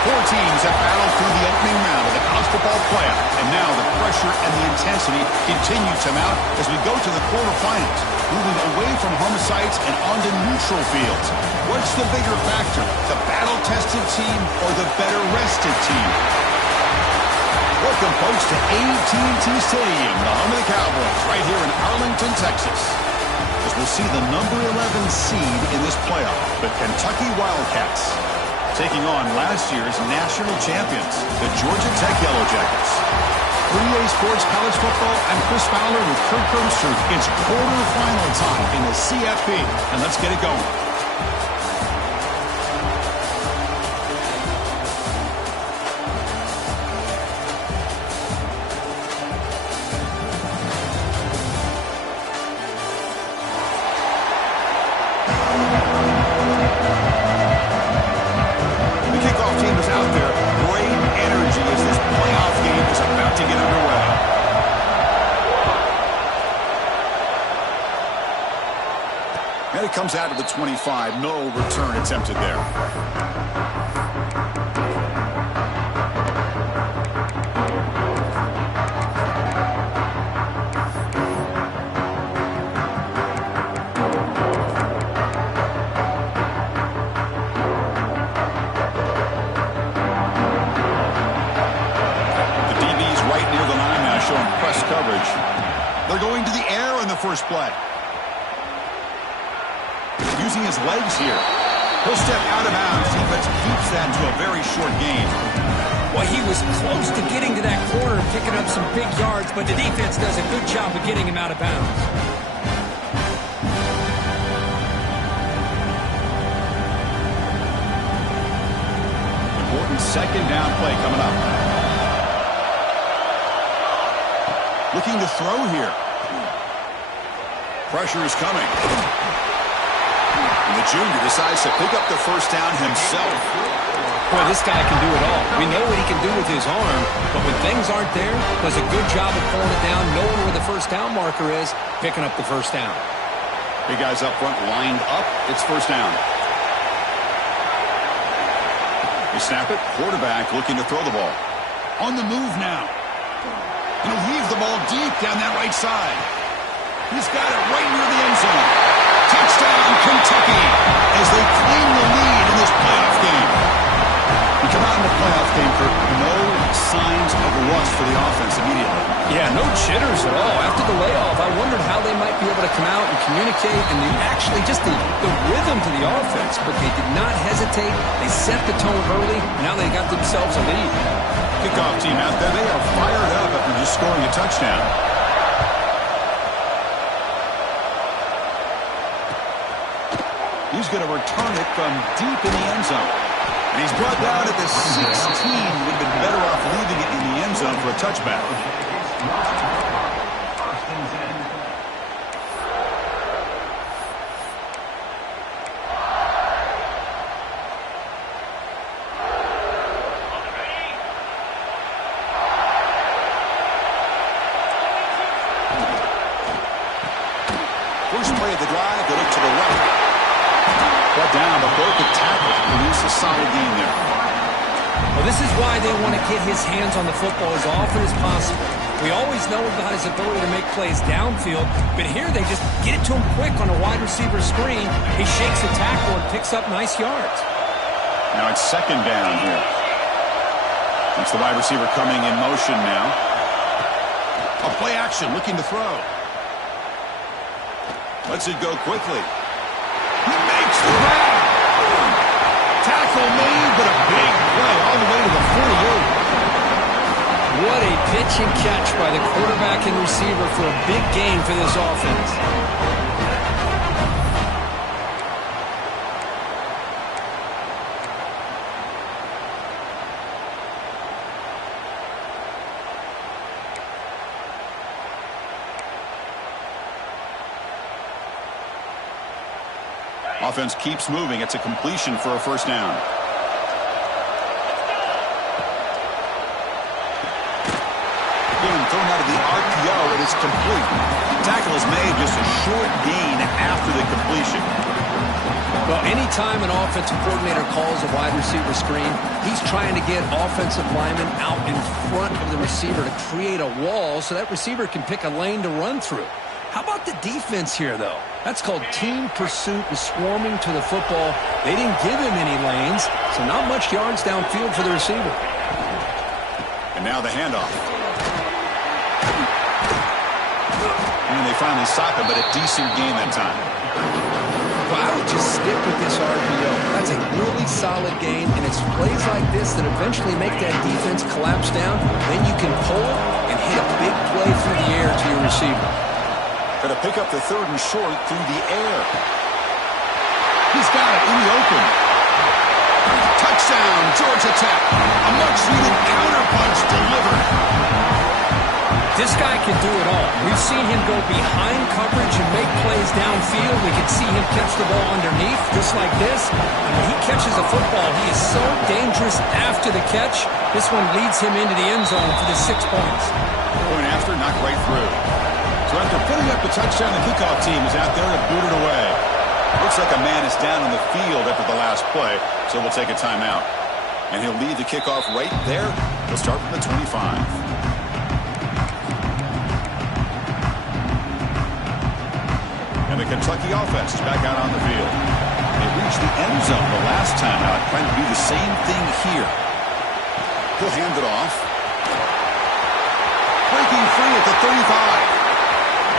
Four teams have battled through the opening round of the college football playoff, and now the pressure and the intensity continue to mount as we go to the quarterfinals, moving away from homicides and onto neutral fields. What's the bigger factor, the battle-tested team or the better-rested team? Welcome, folks, to AT&T Stadium, the home of the Cowboys, right here in Arlington, Texas, as we'll see the number 11 seed in this playoff, the Kentucky Wildcats, taking on last year's national champions, the Georgia Tech Yellow Jackets. For EA Sports College Football, I'm Chris Fowler with Kirk Herbstreit. It's quarterfinal time in the CFP, and let's get it going. Comes out of the 25. No return attempted there. The DB's right near the line now, showing press coverage. They're going to the air in the first play. Using his legs here. He'll step out of bounds. Defense keeps that to a very short gain. Well, he was close to getting to that corner and picking up some big yards, but the defense does a good job of getting him out of bounds. Important second down play coming up. Looking to throw here. Pressure is coming. And the junior decides to pick up the first down himself. Boy, this guy can do it all. We know what he can do with his arm, but when things aren't there, does a good job of pulling it down, knowing where the first down marker is, picking up the first down. Big guys up front lined up. It's first down. You snap it. Quarterback looking to throw the ball. On the move now. And he'll leave the ball deep down that right side. He's got it right near the end zone. Touchdown, Kentucky, as they claim the lead in this playoff game. We come out in the playoff game for no signs of rust for the offense immediately. Yeah, no jitters at all. After the layoff, I wondered how they might be able to come out and communicate and actually just the rhythm to the offense, but they did not hesitate. They set the tone early, and now they got themselves a lead. Kickoff team out there, they are fired up after just scoring a touchdown. He's going to return it from deep in the end zone. And he's brought down at the 16. Would have been better off leaving it in the end zone for a touchback. First play of the drive, they look to the right. Brought down, but broke the tackle to produce a solid gain there. Well, this is why they want to get his hands on the football as often as possible. We always know about his ability to make plays downfield, but here they just get it to him quick on a wide receiver screen. He shakes the tackle and picks up nice yards. Now it's second down here. It's the wide receiver coming in motion now. A play action, looking to throw. Lets it go quickly. He makes the grab. Tackle made, but a big play all the way to the 48. What a pitch and catch by the quarterback and receiver for a big gain for this offense. Offense keeps moving. It's a completion for a first down. Being thrown out of the RPO, and it's complete. The tackle is made, just a short gain after the completion. Well, anytime an offensive coordinator calls a wide receiver screen, he's trying to get offensive linemen out in front of the receiver to create a wall so that receiver can pick a lane to run through. How about the defense here, though? That's called team pursuit and swarming to the football. They didn't give him any lanes, so not much yards downfield for the receiver. And now the handoff. And they finally stop him, but a decent gain that time. Well, I would just stick with this RPO. That's a really solid gain, and it's plays like this that eventually make that defense collapse down. Then you can pull it and hit a big play through the air to your receiver. Going to pick up the 3rd and short through the air. He's got it in the open. Touchdown, Georgia Tech. A much-needed counterpunch delivered. This guy can do it all. We've seen him go behind coverage and make plays downfield. We can see him catch the ball underneath, just like this. And when he catches a football, he is so dangerous after the catch. This one leads him into the end zone for the 6 points. Point after, knocked right through. So after putting up the touchdown, the kickoff team is out there to boot it away. Looks like a man is down on the field after the last play, so we'll take a timeout. And he'll lead the kickoff right there. He'll start from the 25. And the Kentucky offense is back out on the field. They reached the end zone the last time out, trying to do the same thing here. He'll hand it off. Breaking free at the 35.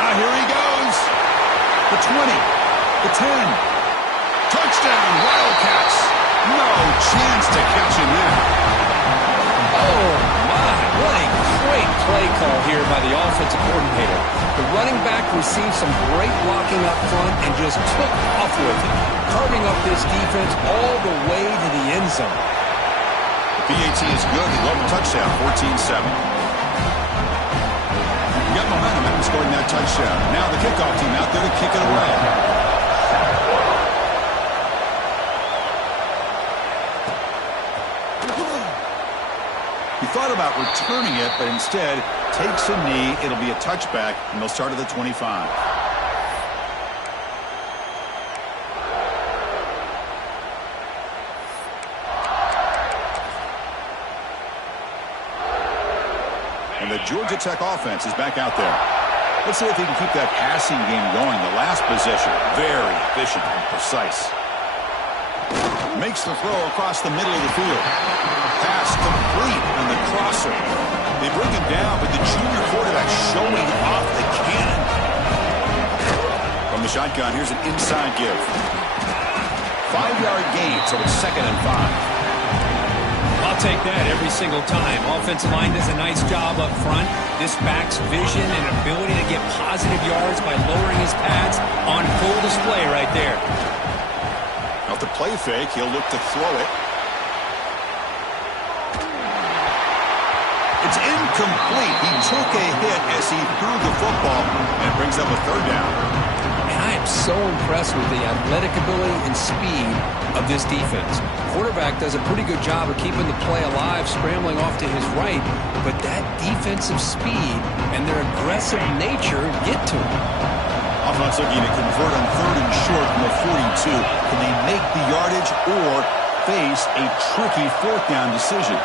Now here he goes. The 20. The 10. Touchdown, Wildcats. No chance to catch him there. Oh, my. What a great play call here by the offensive coordinator. The running back received some great blocking up front and just took off with it, carving up this defense all the way to the end zone. The PAT is good. They love a touchdown, 14-7. Got momentum after scoring that touchdown. Now the kickoff team out there to kick it away. He thought about returning it, but instead takes a knee. It'll be a touchback, and they'll start at the 25. And the Georgia Tech offense is back out there. Let's see if he can keep that passing game going. The last possession, very efficient and precise. Makes the throw across the middle of the field. Pass complete on the crosser. They bring him down, but the junior quarterback showing off the cannon. From the shotgun, here's an inside give. 5-yard gain, so it's 2nd and 5. I'll take that every single time. Offensive line does a nice job up front. This back's vision and ability to get positive yards by lowering his pads on full display right there. Off the play fake, he'll look to throw it. It's incomplete. He took a hit as he threw the football, and it brings up a 3rd down. And I am so impressed with the athletic ability and speed of this defense. Quarterback does a pretty good job of keeping the play alive, scrambling off to his right, but that defensive speed and their aggressive nature get to him. Offense looking to convert on 3rd and short from the 42. Can they make the yardage or face a tricky 4th down decision?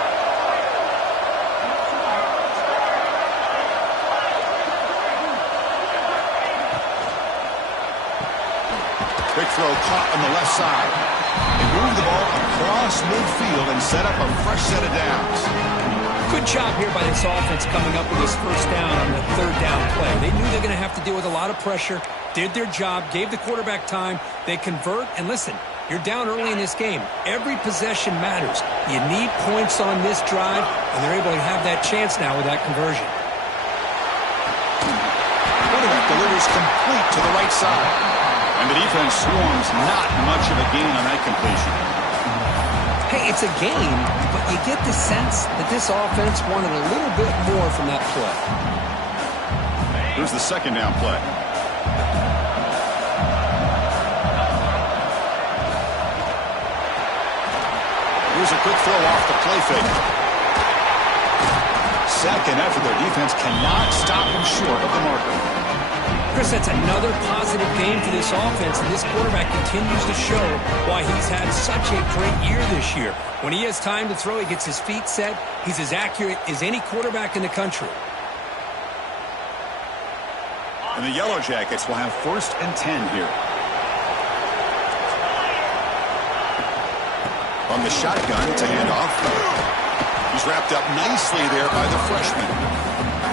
Quick throw caught on the left side. They move the ball across midfield and set up a fresh set of downs. Good job here by this offense coming up with this 1st down on the 3rd down play. They knew they were going to have to deal with a lot of pressure, did their job, gave the quarterback time. They convert, and listen, you're down early in this game. Every possession matters. You need points on this drive, and they're able to have that chance now with that conversion. Quarterback delivers complete to the right side. And the defense swarms, not much of a gain on that completion. Hey, it's a game, but you get the sense that this offense wanted a little bit more from that play. Here's the 2nd down play. Here's a quick throw off the play fake. 2nd effort. Their defense cannot stop him short of the marker. Chris, that's another positive game for this offense, and this quarterback continues to show why he's had such a great year this year. When he has time to throw, he gets his feet set. He's as accurate as any quarterback in the country. And the Yellow Jackets will have 1st and 10 here. On the shotgun to hand off. He's wrapped up nicely there by the freshman.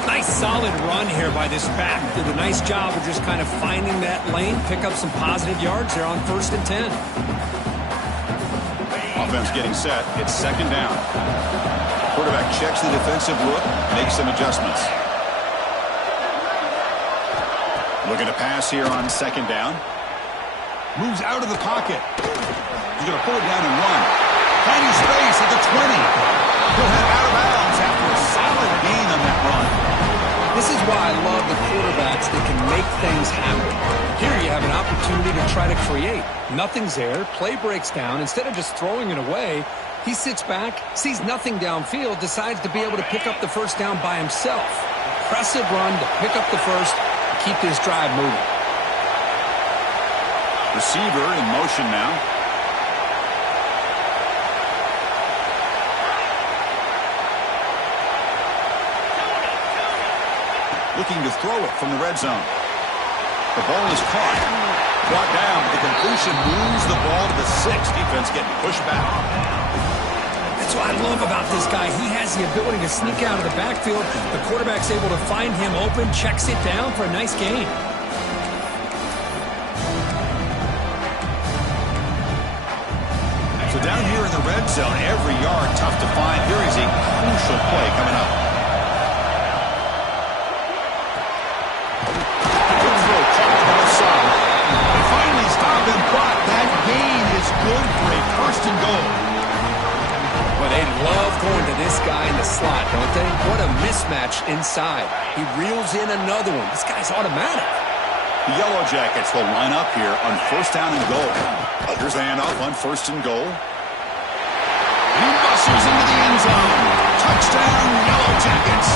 Nice solid run here by this back. Did a nice job of just kind of finding that lane, pick up some positive yards there on 1st and 10. Offense getting set. It's 2nd down. Quarterback checks the defensive look, makes some adjustments. Looking to pass here on 2nd down. Moves out of the pocket. He's going to pull it down and run. Finding space at the 20. He'll head out of bounds after a solid gain on that run. This is why I love the quarterbacks that can make things happen. Here you have an opportunity to try to create. Nothing's there. Play breaks down. Instead of just throwing it away, he sits back, sees nothing downfield, decides to be able to pick up the 1st down by himself. Impressive run to pick up the 1st and keep this drive moving. Receiver in motion now. Looking to throw it from the red zone. The ball is caught. Brought down. The completion moves the ball to the 6. Defense getting pushed back. That's what I love about this guy. He has the ability to sneak out of the backfield. The quarterback's able to find him open, checks it down for a nice gain. So down here in the red zone, every yard tough to find. Here is a crucial play coming up. Good for a 1st and goal. Well, they love going to this guy in the slot, don't they? What a mismatch inside. He reels in another one. This guy's automatic. The Yellow Jackets will line up here on 1st down and goal. Here's the handoff on 1st and goal. He bustles into the end zone. Touchdown, Yellow Jackets.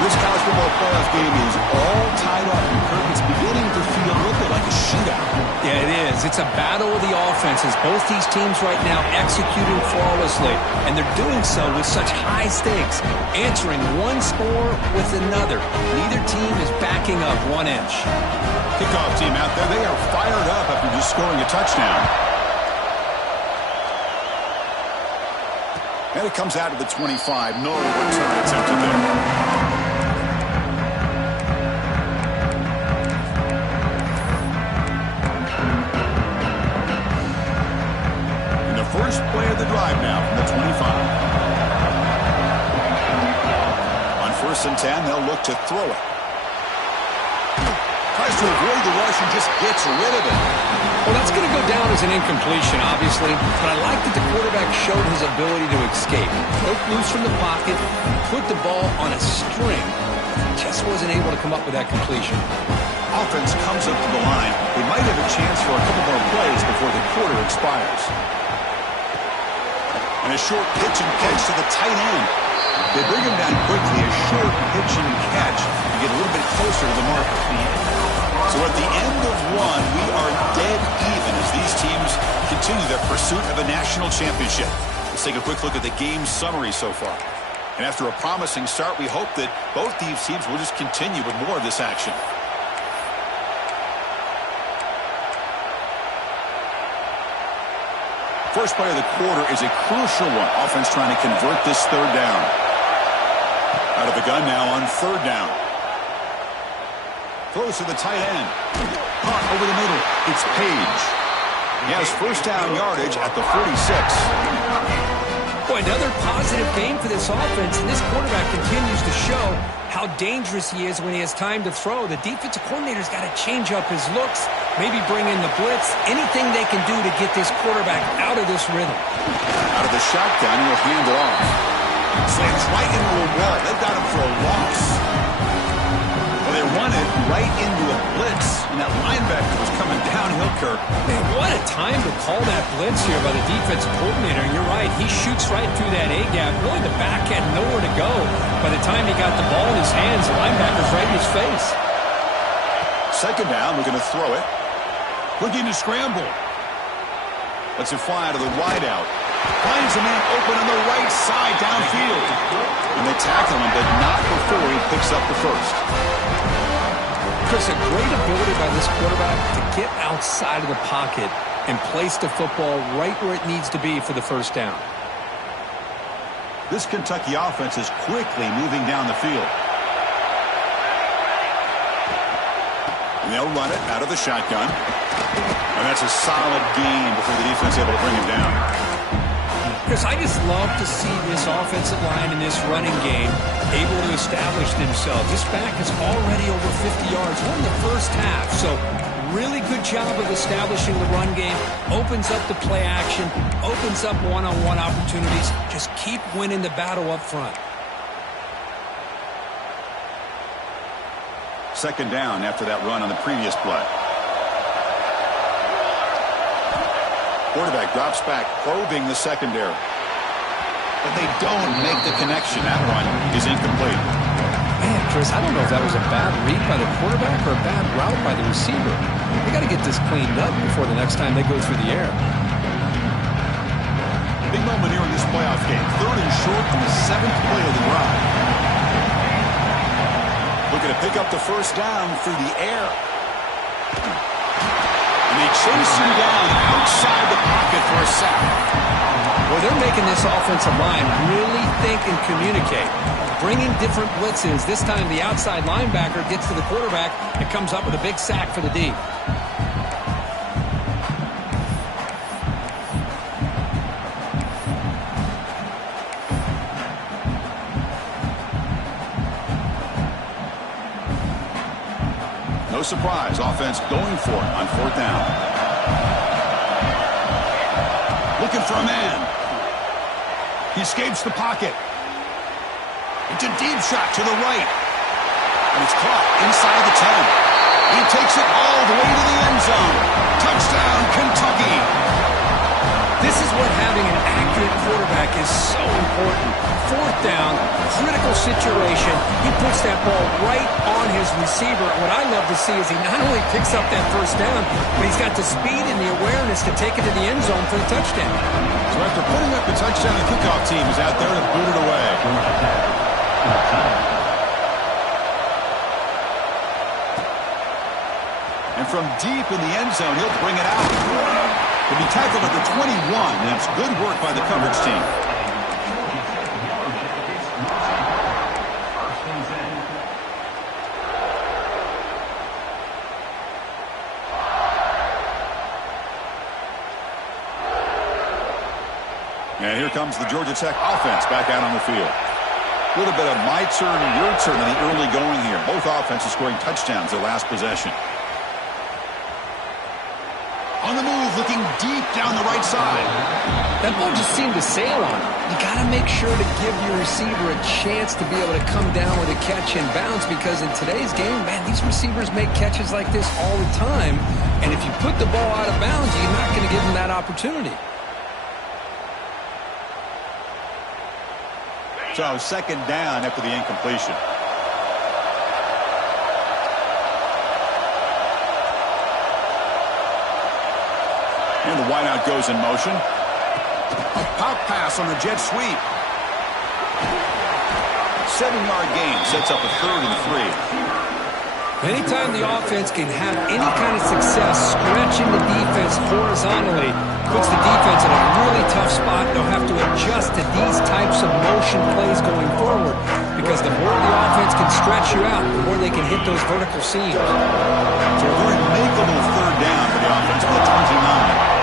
This college football playoff game is all tied up. And Kirk, it's beginning to feel a little bit like a shootout. Yeah, it is. It's a battle of the offenses. Both these teams right now executing flawlessly, and they're doing so with such high stakes, answering one score with another. Neither team is backing up 1 inch. Kickoff team out there. They are fired up after just scoring a touchdown. And it comes out of the 25. No return attempted there. First play of the drive now from the 25. On 1st and 10, they'll look to throw it. Tries to avoid the rush and just gets rid of it. Well, that's going to go down as an incompletion, obviously, but I like that the quarterback showed his ability to escape. Broke loose from the pocket, put the ball on a string, just wasn't able to come up with that completion. Offense comes up to the line. They might have a chance for a couple more plays before the quarter expires. And a short pitch and catch to the tight end. They bring him down quickly. A short pitch and catch to get a little bit closer to the marker. So at the end of 1, we are dead even as these teams continue their pursuit of a national championship. Let's take a quick look at the game summary so far. And after a promising start, we hope that both these teams will just continue with more of this action. First play of the quarter is a crucial one. Offense trying to convert this 3rd down. Out of the gun now on 3rd down. Throws to the tight end. Caught over the middle. It's Page. He has 1st down yardage at the 46. Boy, another positive game for this offense, and this quarterback continues to show how dangerous he is when he has time to throw. The defensive coordinator's got to change up his looks, maybe bring in the blitz, anything they can do to get this quarterback out of this rhythm. Out of the shotgun, he'll hand it off. Slams right into a wall. They've got him for a loss. Well, they run it right into a blitz, and that linebacker was coming downhill, Kirk. Man, what a time to call that blitz here by the defensive coordinator. And you're right, he shoots right through that A-gap. Really, the back had nowhere to go. By the time he got the ball in his hands, the linebacker's right in his face. Second down, we're going to throw it. Looking to scramble. Lets it fly to the wide out. Finds a man open on the right side downfield. And they tackle him, but not before he picks up the first. Chris, a great ability by this quarterback to get outside of the pocket and place the football right where it needs to be for the first down. This Kentucky offense is quickly moving down the field. And they'll run it out of the shotgun. And that's a solid gain before the defense is able to bring him down. Chris, I just love to see this offensive line in this running game able to establish themselves. This back is already over 50 yards. We're in the first half, so really good job of establishing the run game. Opens up the play action, opens up one-on-one opportunities. Just keep winning the battle up front. Second down after that run on the previous play. Quarterback drops back, probing the secondary. But they don't make the connection. That run is incomplete. Man, Chris, I don't know if that was a bad read by the quarterback or a bad route by the receiver. They got to get this cleaned up before the next time they go through the air. Big moment here in this playoff game. Third and short from the 7th play of the drive. Looking to pick up the first down through the air. And they chase him down outside the pocket for a sack. Well, they're making this offensive line really think and communicate. Bringing different blitzes. This time the outside linebacker gets to the quarterback and comes up with a big sack for the D. No surprise, offense going for it on 4th down. Looking for a man. He escapes the pocket. It's a deep shot to the right. And it's caught inside the 10. He takes it all the way to the end zone. Touchdown, Kentucky. This is what having an accurate quarterback is so important. 4th down, critical situation. He puts that ball right on his receiver. What I love to see is he not only picks up that first down, but he's got the speed and the awareness to take it to the end zone for the touchdown. So after putting up the touchdown, the kickoff team is out there to boot it away. And from deep in the end zone, he'll bring it out. He'll be tackled at the 21, and it's good work by the coverage team. And here comes the Georgia Tech offense back out on the field. A little bit of my turn, your turn in the early going here. Both offenses scoring touchdowns their last possession. On the move, looking deep down the right side. That ball just seemed to sail on him. You got to make sure to give your receiver a chance to be able to come down with a catch and bounce, because in today's game, man, these receivers make catches like this all the time. And if you put the ball out of bounds, you're not going to give them that opportunity. So second down after the incompletion. And the wideout goes in motion. A pop pass on the jet sweep. 7-yard gain sets up a 3rd and 3. Anytime the offense can have any kind of success stretching the defense horizontally, puts the defense in a really tough spot. They'll have to adjust to these types of motion plays going forward, because the more the offense can stretch you out, the more they can hit those vertical seams. So a very makeable 3rd down for the offense with the 29.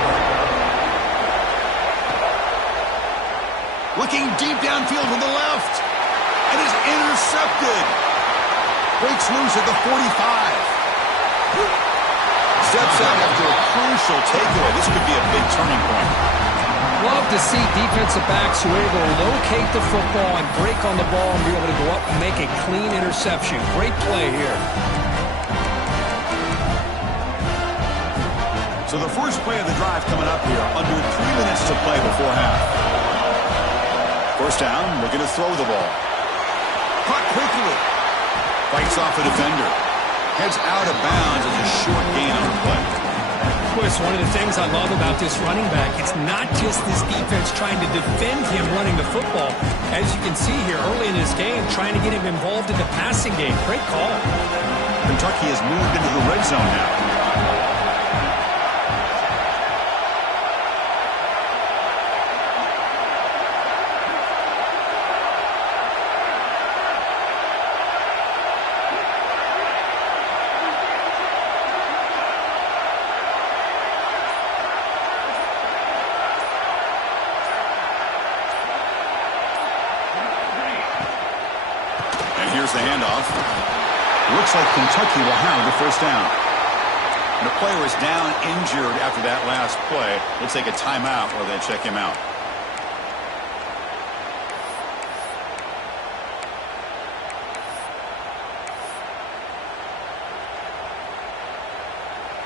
Looking deep downfield to the left. It is intercepted. Breaks loose at the 45. Steps out after a crucial takeaway. This could be a big turning point. Love to see defensive backs who are able to locate the football and break on the ball and be able to go up and make a clean interception. Great play here. So the first play of the drive coming up here, under 3 minutes to play before half. First down, we're going to throw the ball. Caught quickly. Fights off a defender. Heads out of bounds as a short gain on the play. Chris, one of the things I love about this running back, it's not just this defense trying to defend him running the football. As you can see here early in this game, trying to get him involved in the passing game. Great call. Kentucky has moved into the red zone now. Here's the handoff. Looks like Kentucky will have the first down. The player is down injured after that last play. We'll take a timeout while they check him out.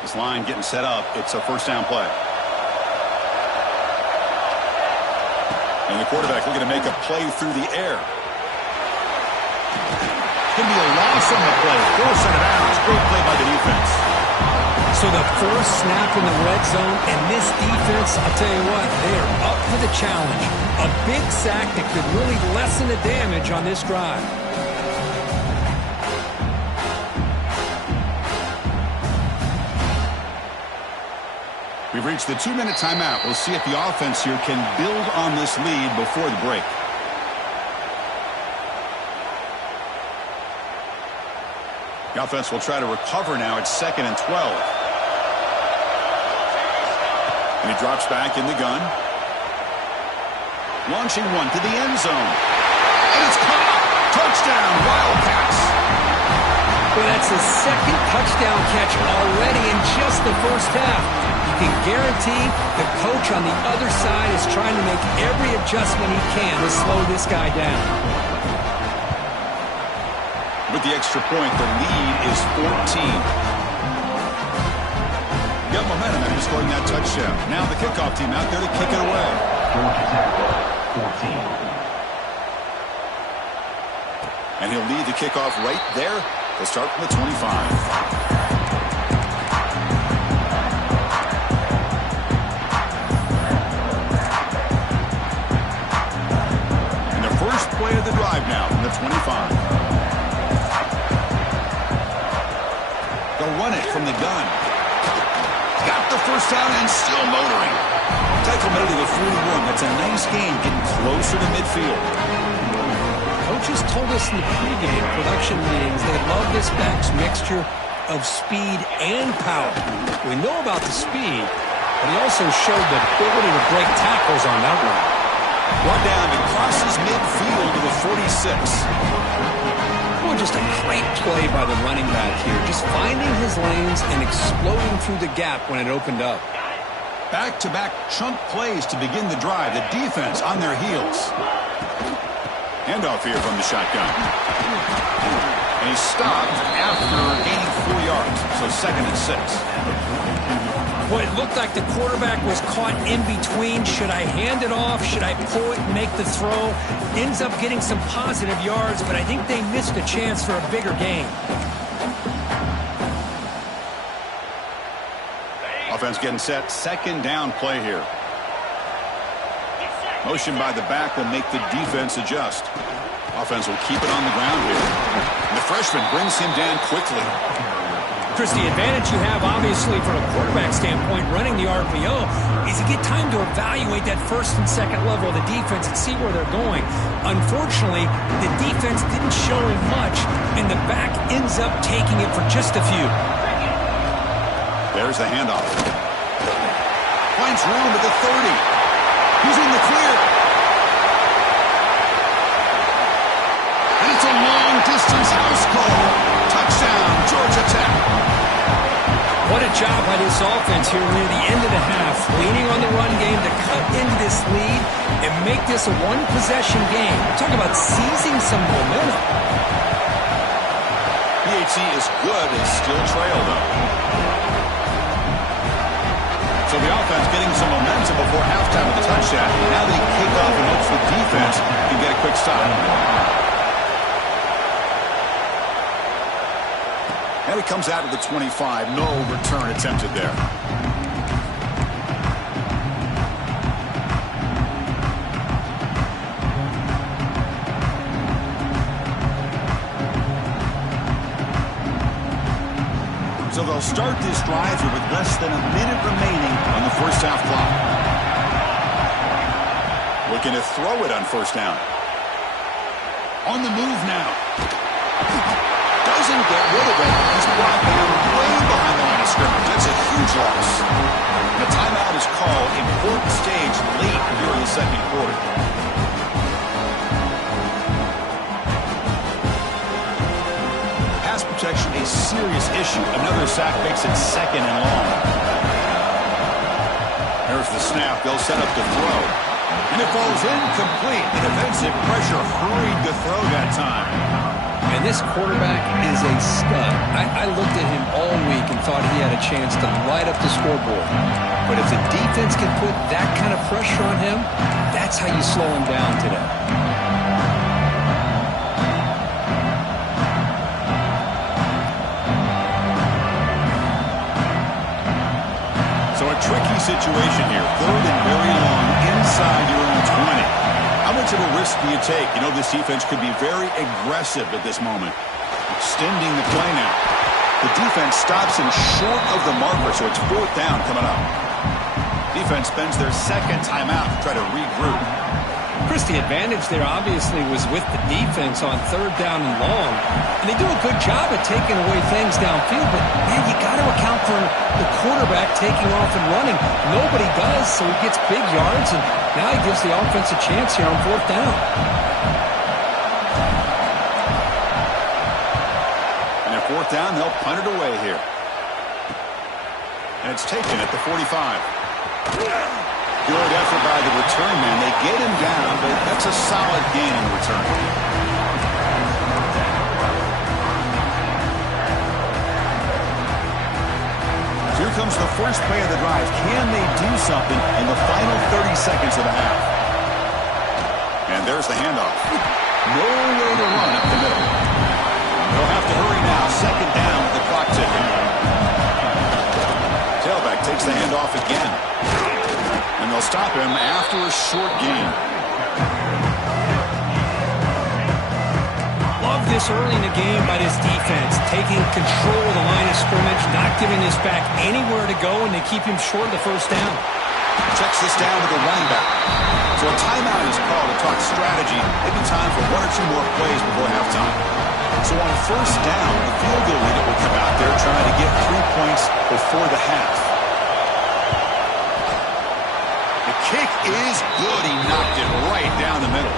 This line getting set up. It's a first down play. And the quarterback looking to make a play through the air. Going to be a loss on the play. Force it out. Great play by the defense. So the first snap in the red zone, and this defense, I'll tell you what, they are up to the challenge. A big sack that could really lessen the damage on this drive. We've reached the 2-minute timeout. We'll see if the offense here can build on this lead before the break. The offense will try to recover now. It's 2nd and 12. And he drops back in the gun. Launching one to the end zone. And it's caught. Touchdown, Wildcats. Well, that's his second touchdown catch already in just the first half. You can guarantee the coach on the other side is trying to make every adjustment he can to slow this guy down. With the extra point, the lead is 14. Got momentum after scoring that touchdown. Now the kickoff team out there to kick it away. 14. And he'll lead the kickoff right there. They'll start from the 25. And the first play of the drive now from the 25. They'll run it from the gun. Got the first down and still motoring. Tackle made to the 41. That's a nice gain, getting closer to midfield. Coaches told us in the pregame production meetings they love this back's mixture of speed and power. We know about the speed, but he also showed the ability to break tackles on that one. One down and crosses midfield to the 46. Well, just a great play by the running back here. Just finding his lanes and exploding through the gap when it opened up. Back-to-back chunk plays to begin the drive. The defense on their heels. Handoff here from the shotgun. And he stopped after gaining 4 yards. So 2nd and 6. Well, it looked like the quarterback was caught in between. Should I hand it off? Should I pull it and make the throw? Ends up getting some positive yards, but I think they missed a chance for a bigger gain. Offense getting set. 2nd down play here. Motion by the back will make the defense adjust. Offense will keep it on the ground here. And the freshman brings him down quickly. Chris, the advantage you have, obviously, from a quarterback standpoint, running the RPO, is you get time to evaluate that first and second level of the defense and see where they're going. Unfortunately, the defense didn't show him much, and the back ends up taking it for just a few. There's the handoff. Finds room at the 30. He's in the clear. And it's a long-distance house call. Touchdown, Georgia Tech. What a job by this offense here near the end of the half, leaning on the run game to cut into this lead and make this a one-possession game. Talk about seizing some momentum. PHC is good and still trail, though. So the offense getting some momentum before halftime with the touchdown. Now they kick off and hopes the defense can get a quick stop. And it comes out of the 25. No return attempted there. So they'll start this drive here with less than a minute remaining on the first half clock. Looking to throw it on first down. On the move now. Doesn't get rid of it. He's brought down way behind the line of scrimmage. That's a huge loss. And a timeout is called. Important stage late here in the second quarter. Pass protection a serious issue. Another sack makes it second and long. There's the snap. They'll set up to throw. And it falls incomplete. The defensive pressure hurried to throw that time. And this quarterback is a stud. I looked at him all week and thought he had a chance to light up the scoreboard. But if the defense can put that kind of pressure on him, that's how you slow him down today. So a tricky situation here. Third and very long inside your own 20. How much of a risk do you take? You know, this defense could be very aggressive at this moment. Extending the play now. The defense stops him short of the marker, so it's fourth down coming up. Defense spends their second timeout to try to regroup. Chris, the advantage there obviously was with the defense on third down and long. And they do a good job of taking away things downfield, but, man, you got to account for the quarterback taking off and running. Nobody does, so he gets big yards, and now he gives the offense a chance here on fourth down. And at fourth down, they'll punt it away here. And it's taken at the 45. Good effort by the return man. They get him down, but that's a solid gain in return. Here comes the first play of the drive. Can they do something in the final 30 seconds of the half? And there's the handoff. Nowhere to run up the middle. They'll have to hurry now. Second down with the clock ticking. Tailback takes the handoff again. And they'll stop him after a short gain. Love this early in the game by this defense, taking control of the line of scrimmage, not giving this back anywhere to go, and they keep him short of the first down. Checks this down to the running back. So a timeout is called to talk strategy. Maybe time for one or two more plays before halftime. So on first down, the field goal unit will come out there trying to get 3 points before the half. Kick is good. He knocked it right down the middle.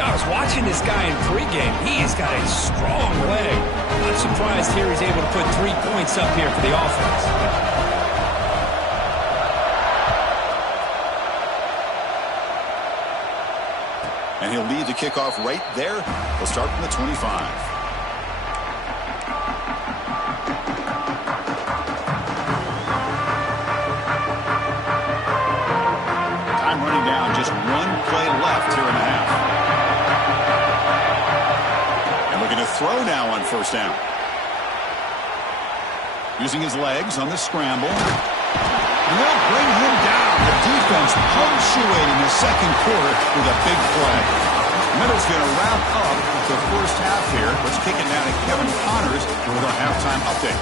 I was watching this guy in pregame. He has got a strong leg. Not surprised here he's able to put 3 points up here for the offense. And he'll lead the kickoff right there. He'll start from the 25. Just one play left here in the half. And looking to throw now on first down. Using his legs on the scramble. And they'll bring him down. The defense punctuating the second quarter with a big play. Middle's going to wrap up the first half here. Let's kick it down to Kevin Connors with our halftime update.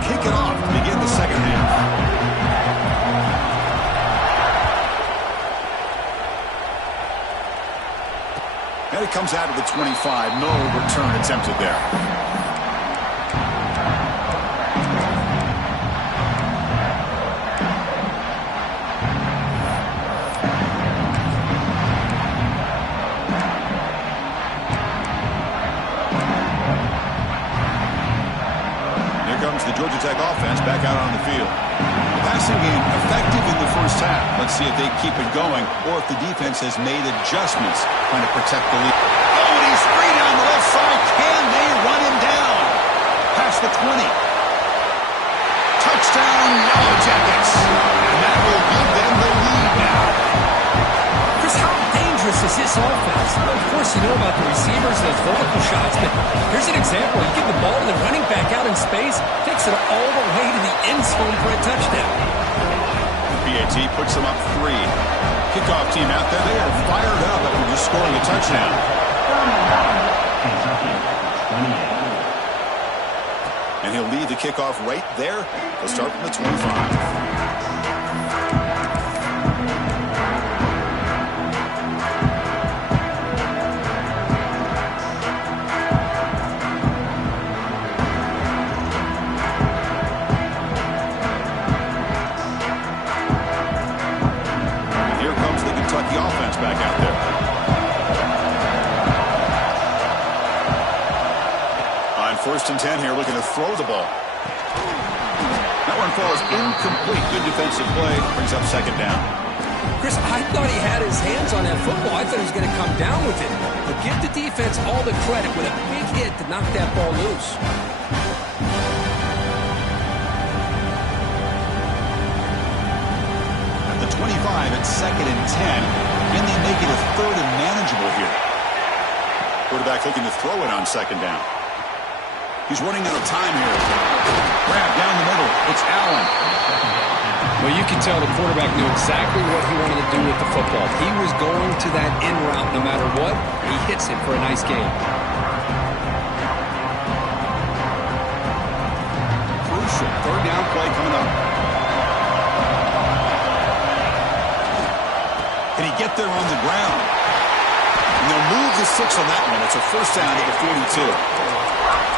Kick it off to begin the second half. And it comes out of the 25. No return attempted there. The Georgia Tech offense back out on the field. The passing game effective in the first half. Let's see if they keep it going or if the defense has made adjustments trying to protect the lead. Oh, and he's free down the left side. Can they run him down? Past the 20. Touchdown, Yellow Jackets. And that will be this offense, of course you know about the receivers, those vertical shots, but here's an example. You give the ball to the running back out in space, takes it all the way to the end zone for a touchdown. PAT puts them up 3. Kickoff team out there, they are fired up after just scoring a touchdown. And he'll lead the kickoff right there. He'll start from the 25. Back out there. On 1st and 10 here, looking to throw the ball. That one falls incomplete. Good defensive play. Brings up 2nd down. Chris, I thought he had his hands on that football. I thought he was going to come down with it. But give the defense all the credit with a big hit to knock that ball loose. At the 25, it's 2nd and 10. And they make it a 3rd and manageable here. Quarterback looking to throw it on 2nd down. He's running out of time here. Grab down the middle. It's Allen. Well, you can tell the quarterback knew exactly what he wanted to do with the football. He was going to that in route no matter what. He hits it for a nice gain. Crucial 3rd down play coming up. Can he get there on the ground? And they'll move the 6 on that one. It's a 1st down at the 42.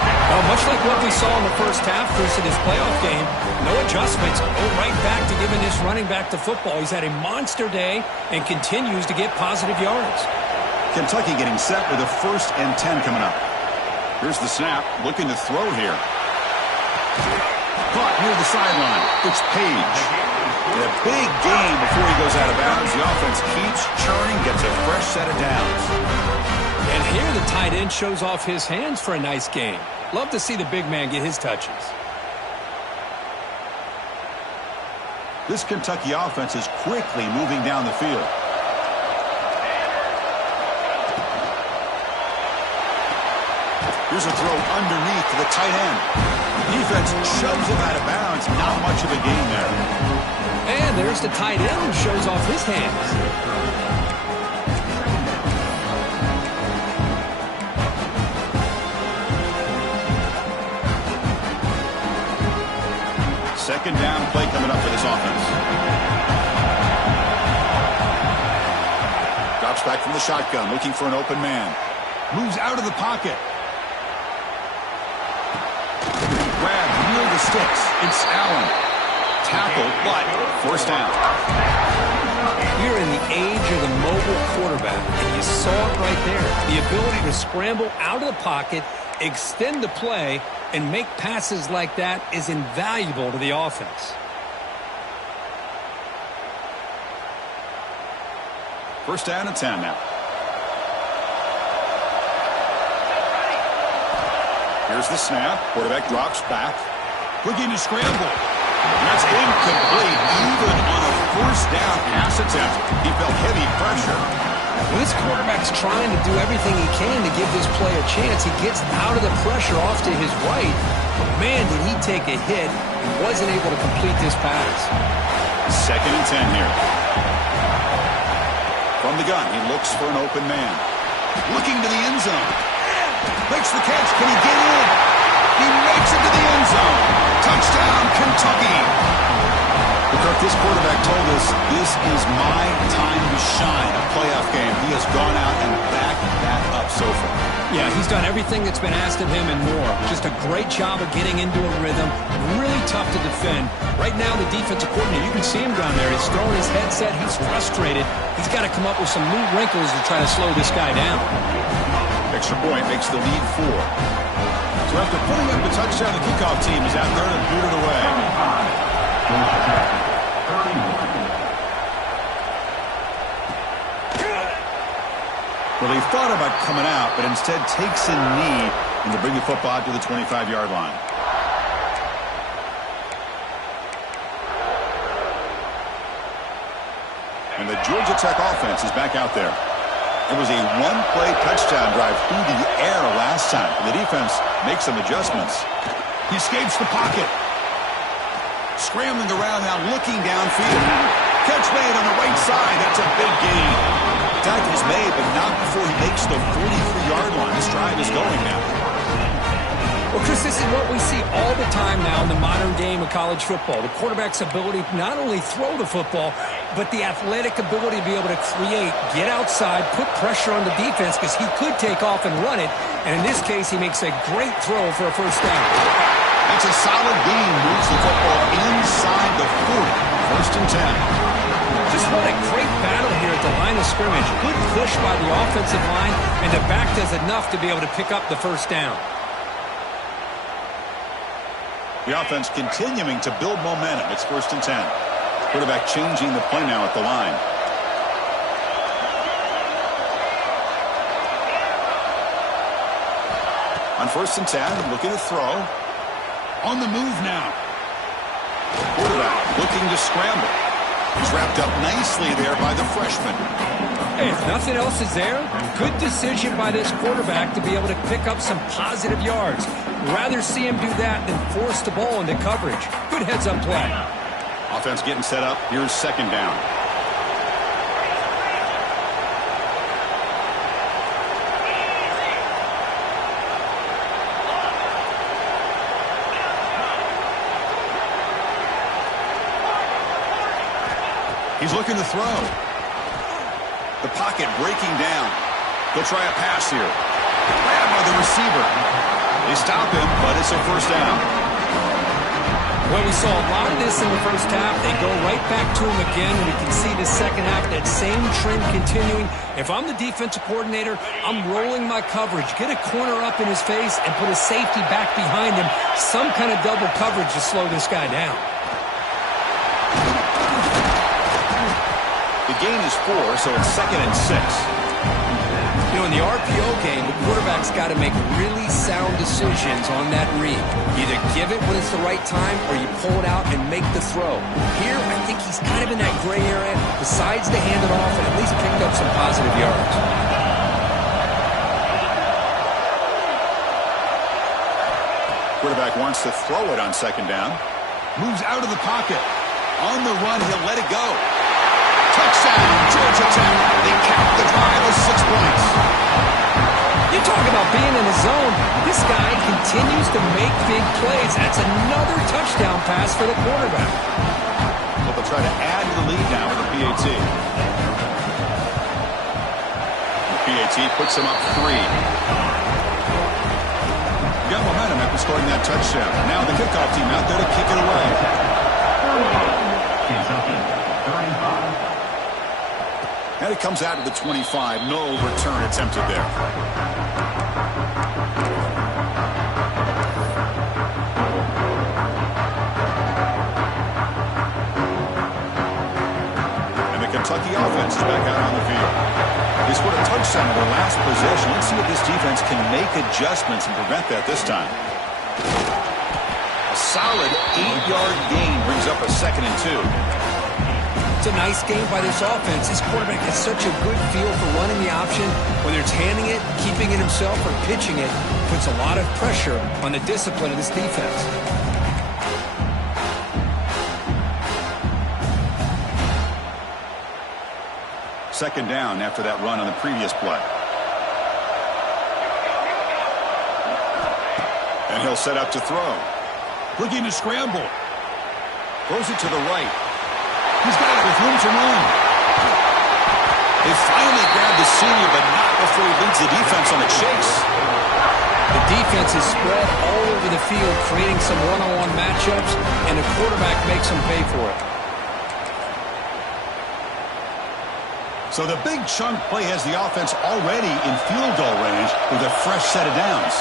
Well, much like what we saw in the first half, Bruce, in this playoff game, no adjustments. Go right back to giving this running back the football. He's had a monster day and continues to get positive yards. Kentucky getting set with a 1st and 10 coming up. Here's the snap. Looking to throw here. Caught near the sideline. It's Page. In a big game before he goes out of bounds. The offense keeps churning, gets a fresh set of downs. And here the tight end shows off his hands for a nice game. Love to see the big man get his touches. This Kentucky offense is quickly moving down the field. Here's a throw underneath to the tight end. Defense shoves him out of bounds. Not much of a gain there. And there's the tight end who shows off his hands. Second down play coming up for this offense. Drops back from the shotgun, looking for an open man. Moves out of the pocket. Grabbed near the sticks. It's Allen. Tackled, but 1st down. We're in the age of the mobile quarterback, and you saw it right there. The ability to scramble out of the pocket, extend the play, and make passes like that is invaluable to the offense. 1st down and 10 now. Here's the snap. Quarterback drops back. Looking to scramble. That's incomplete, even on a 1st down pass attempt. He felt heavy pressure. Well, this quarterback's trying to do everything he can to give this play a chance. He gets out of the pressure off to his right. But man, did he take a hit and wasn't able to complete this pass. 2nd and 10 here. From the gun, he looks for an open man. Looking to the end zone. Makes the catch. Can he get in? He makes it to the end zone. Touchdown, Kentucky. Because this quarterback told us this is my time to shine. A playoff game. He has gone out and backed that up so far. Yeah, he's done everything that's been asked of him and more. Just a great job of getting into a rhythm. Really tough to defend. Right now, the defensive coordinator, you can see him down there. He's throwing his headset. He's frustrated. He's got to come up with some new wrinkles to try to slow this guy down. Extra point makes the lead 4. So after putting up the touchdown, the kickoff team is out there to boot it away. Well, he thought about coming out, but instead takes a knee and to bring the football out to the 25-yard line. And the Georgia Tech offense is back out there. It was a one-play touchdown drive through the air last time. The defense makes some adjustments. He escapes the pocket. Scrambling around now, looking downfield. Catch made on the right side. That's a big gain. Tackle is made, but not before he makes the 43-yard line. This drive is going now. Well, Chris, this is what we see all the time now in the modern game of college football. The quarterback's ability to not only throw the football, but the athletic ability to be able to create, get outside, put pressure on the defense because he could take off and run it. And in this case, he makes a great throw for a first down. That's a solid gain. Moves the football inside the 40. First and 10. Just what a great battle here at the line of scrimmage. Good push by the offensive line, and the back does enough to be able to pick up the first down. The offense continuing to build momentum. It's first and 10. Quarterback changing the play now at the line. On first and 10, looking to throw. On the move now. Quarterback looking to scramble. He's wrapped up nicely there by the freshman. Hey, if nothing else is there, good decision by this quarterback to be able to pick up some positive yards. Rather see him do that than force the ball into coverage. Good heads-up play. Offense getting set up. Here's second down. He's looking to throw. The pocket breaking down. They'll try a pass here. Grabbed by the receiver. They stop him, but it's a first down. Well, we saw a lot of this in the first half. They go right back to him again. We can see the second half, that same trend continuing. If I'm the defensive coordinator, I'm rolling my coverage. Get a corner up in his face and put a safety back behind him. Some kind of double coverage to slow this guy down. The gain is 4, so it's second and 6. You know, in the RPO game, the quarterback's got to make really sound decisions on that read. Either give it when it's the right time or you pull it out and make the throw. Here, I think he's kind of in that gray area, decides to hand it off and at least picked up some positive yards. Quarterback wants to throw it on second down. Moves out of the pocket. On the run, he'll let it go. Touchdown, Georgia Tech. They count the drive as 6 points. You talk about being in the zone. This guy continues to make big plays. That's another touchdown pass for the quarterback. Well, they'll try to add to the lead now with the PAT. The PAT puts them up 3. Got momentum after scoring that touchdown. Now the kickoff team out there to kick it away. And it comes out of the 25. No return attempted there. And the Kentucky offense is back out on the field. They scored a touchdown in their last possession. Let's see if this defense can make adjustments and prevent that this time. A solid 8-yard gain brings up a second and 2. It's a nice game by this offense. This quarterback has such a good feel for running the option. Whether it's handing it, keeping it himself, or pitching it, puts a lot of pressure on the discipline of this defense. Second down after that run on the previous play. And he'll set up to throw. Looking to scramble. Throws it to the right. He's got it with room to run. They finally grabbed the senior, but not before he leads the defense on the chase. The defense is spread all over the field, creating some one-on-one matchups, and the quarterback makes them pay for it. So the big chunk play has the offense already in field goal range with a fresh set of downs.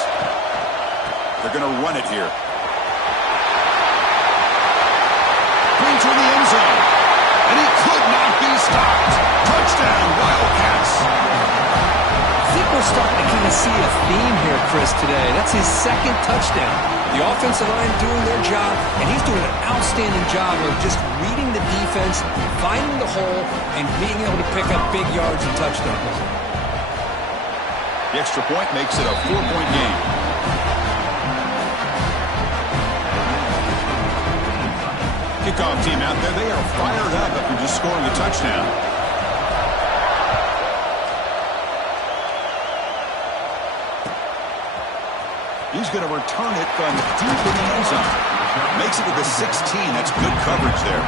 They're going to run it here. Into the end zone. And he could not be stopped. Touchdown, Wildcats. I think we're starting to kind of see a theme here, Chris, today. That's his second touchdown. The offensive line doing their job, and he's doing an outstanding job of just reading the defense, finding the hole, and being able to pick up big yards and touchdowns. The extra point makes it a 4-point game. Kickoff team out there, they are fired up after just scoring a touchdown. He's going to return it from deep in the end zone. Makes it to the 16. That's good coverage there.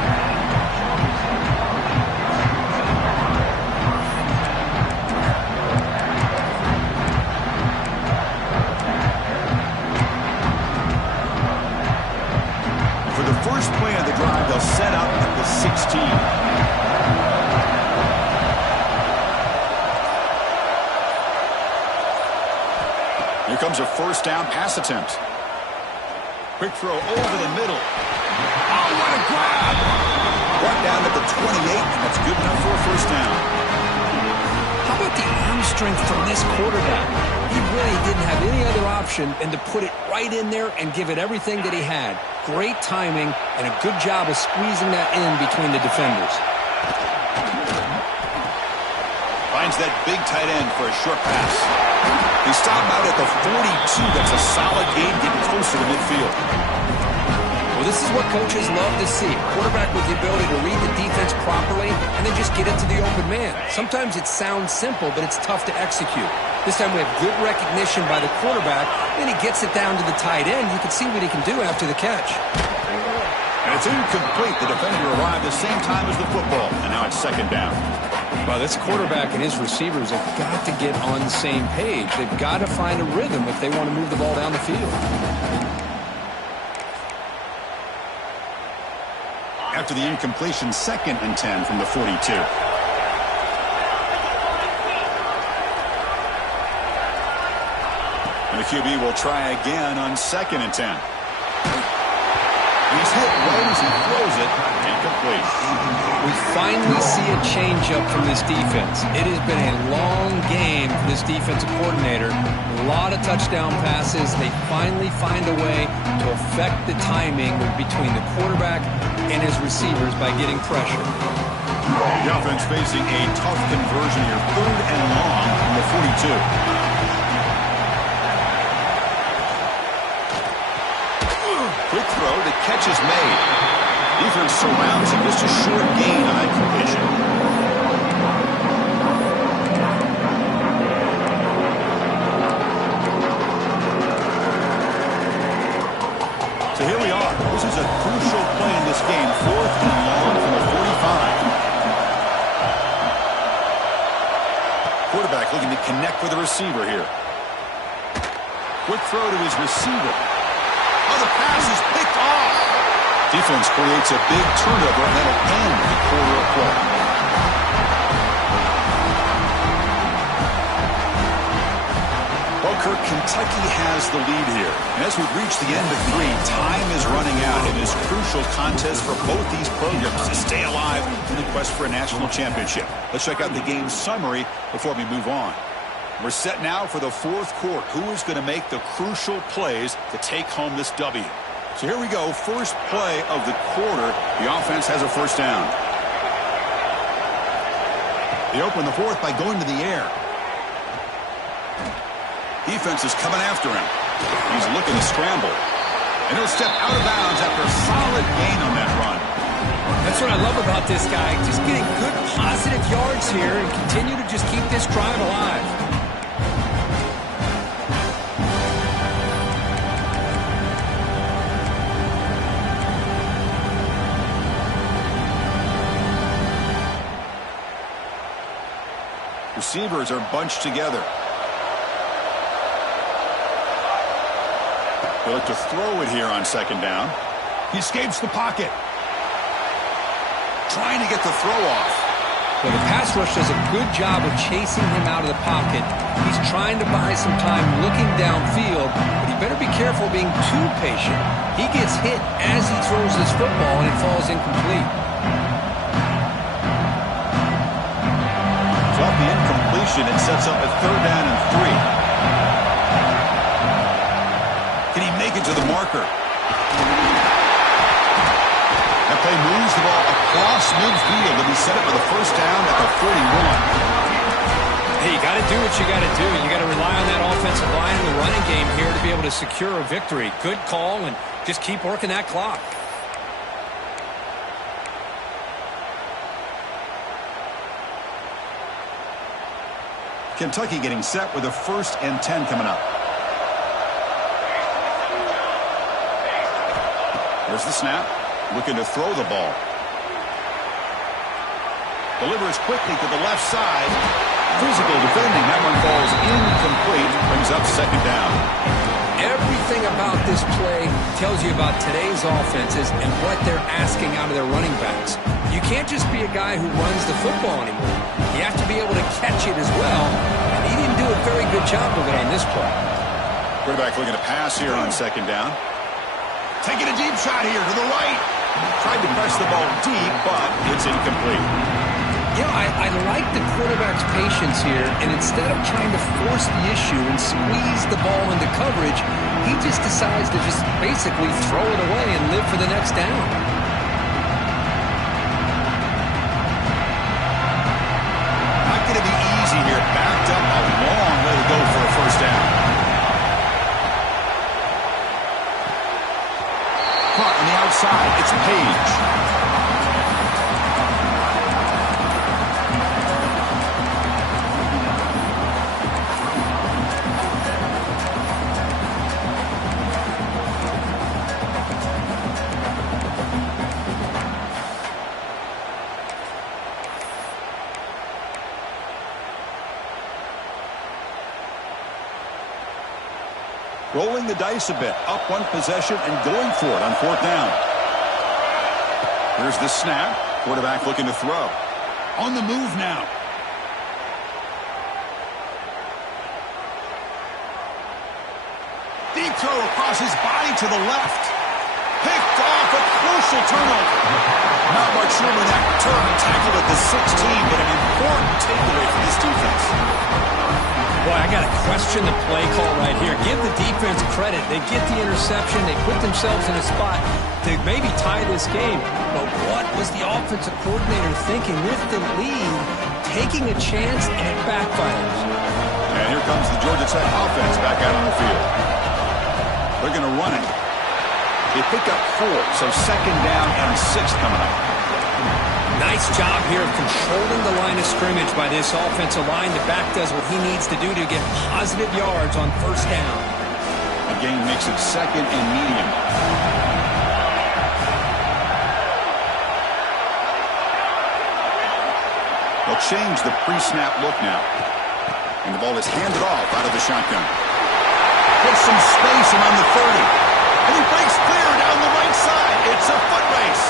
First play of the drive, they'll set up at the 16. Here comes a first down pass attempt. Quick throw over the middle. Oh, what a grab! Brought down at the 28, and that's good enough for a first down. How about the arm strength from this quarterback? He really didn't have any other option than to put it right in there and give it everything that he had. Great timing and a good job of squeezing that in between the defenders. Finds that big tight end for a short pass. He stopped out at the 42. That's a solid gain, getting closer to midfield. Well, this is what coaches love to see. A quarterback with the ability to read the defense properly and then just get it to the open man. Sometimes it sounds simple, but it's tough to execute. This time we have good recognition by the quarterback, and he gets it down to the tight end. You can see what he can do after the catch. And it's incomplete. The defender arrived the same time as the football, and now it's second down. Well, this quarterback and his receivers have got to get on the same page. They've got to find a rhythm if they want to move the ball down the field. After the incompletion, 2nd and 10 from the 42. And the QB will try again on 2nd and 10. He's hit right as he throws it. Incomplete. We finally see a changeup from this defense. It has been a long game for this defensive coordinator. A lot of touchdown passes. They finally find a way to affect the timing between the quarterback and his receivers by getting pressure. The offense facing a tough conversion here. 3rd and long from the 42. Quick throw, the catch is made. Defense surrounds him, just a short gain on that completion. So here we are. This is a crucial play in this game. 4th and long from the 45. Quarterback looking to connect with the receiver here. Quick throw to his receiver. Oh, the pass is picked off. Defense creates a big turnover, and that'll end the quarter of play. Well, Kirk, Kentucky has the lead here. And as we've reached the end of 3, time is running out in this crucial contest for both these programs to stay alive in the quest for a national championship. Let's check out the game summary before we move on. We're set now for the 4th quarter. Who is going to make the crucial plays to take home this W? So here we go. First play of the quarter. The offense has a first down. They open the 4th by going to the air. Defense is coming after him. He's looking to scramble. And he'll step out of bounds after a solid gain on that run. That's what I love about this guy. Just getting good positive yards here and continue to just keep this drive alive. Receivers are bunched together. They look to throw it here on 2nd down. He escapes the pocket. Trying to get the throw off. Well, the pass rush does a good job of chasing him out of the pocket. He's trying to buy some time looking downfield, but he better be careful being too patient. He gets hit as he throws this football, and it falls incomplete. So off the incompletion, it sets up a 3rd down and 3. Can he make it to the marker? That play moves the ball across midfield, and he set it with a first down at the 41. Hey, you got to do what you got to do. You got to rely on that offensive line in the running game here to be able to secure a victory. Good call, and just keep working that clock. Kentucky getting set with a 1st and 10 coming up. Here's the snap. Looking to throw the ball. Delivers quickly to the left side. Physical defending. That one falls incomplete. Brings up 2nd down. Everything about this play tells you about today's offenses and what they're asking out of their running backs. You can't just be a guy who runs the football anymore. You have to be able to catch it as well, and he didn't do a very good job of it on this play. Quarterback looking to pass here on 2nd down. Taking a deep shot here to the right. Tried to press the ball deep, but it's incomplete. You know, I like the quarterback's patience here, and instead of trying to force the issue and squeeze the ball into coverage, he just decides to just basically throw it away and live for the next down. Not going to be easy here. Backed up a long way to go for a 1st down. Caught on the outside. It's Page. Rolling the dice a bit. Up one possession and going for it on 4th down. Here's the snap. Quarterback looking to throw. On the move now. Deep throw across his body to the left. Picked off, a crucial turnover. Not much room in that turn. Tackled at the 16, but an important takeaway for this defense. Boy, I got to question the play call right here. Give the defense credit. They get the interception. They put themselves in a spot to maybe tie this game. But what was the offensive coordinator thinking with the lead, taking a chance, and it backfires? And here comes the Georgia Tech offense back out on the field. They're going to run it. They pick up 4, so 2nd down and 6 coming up. Nice job here of controlling the line of scrimmage by this offensive line. The back does what he needs to do to get positive yards on 1st down. The game makes it 2nd and medium. They'll change the pre-snap look now. And the ball is handed off out of the shotgun. Puts some space around the 30. And he breaks clear down the right side. It's a foot race.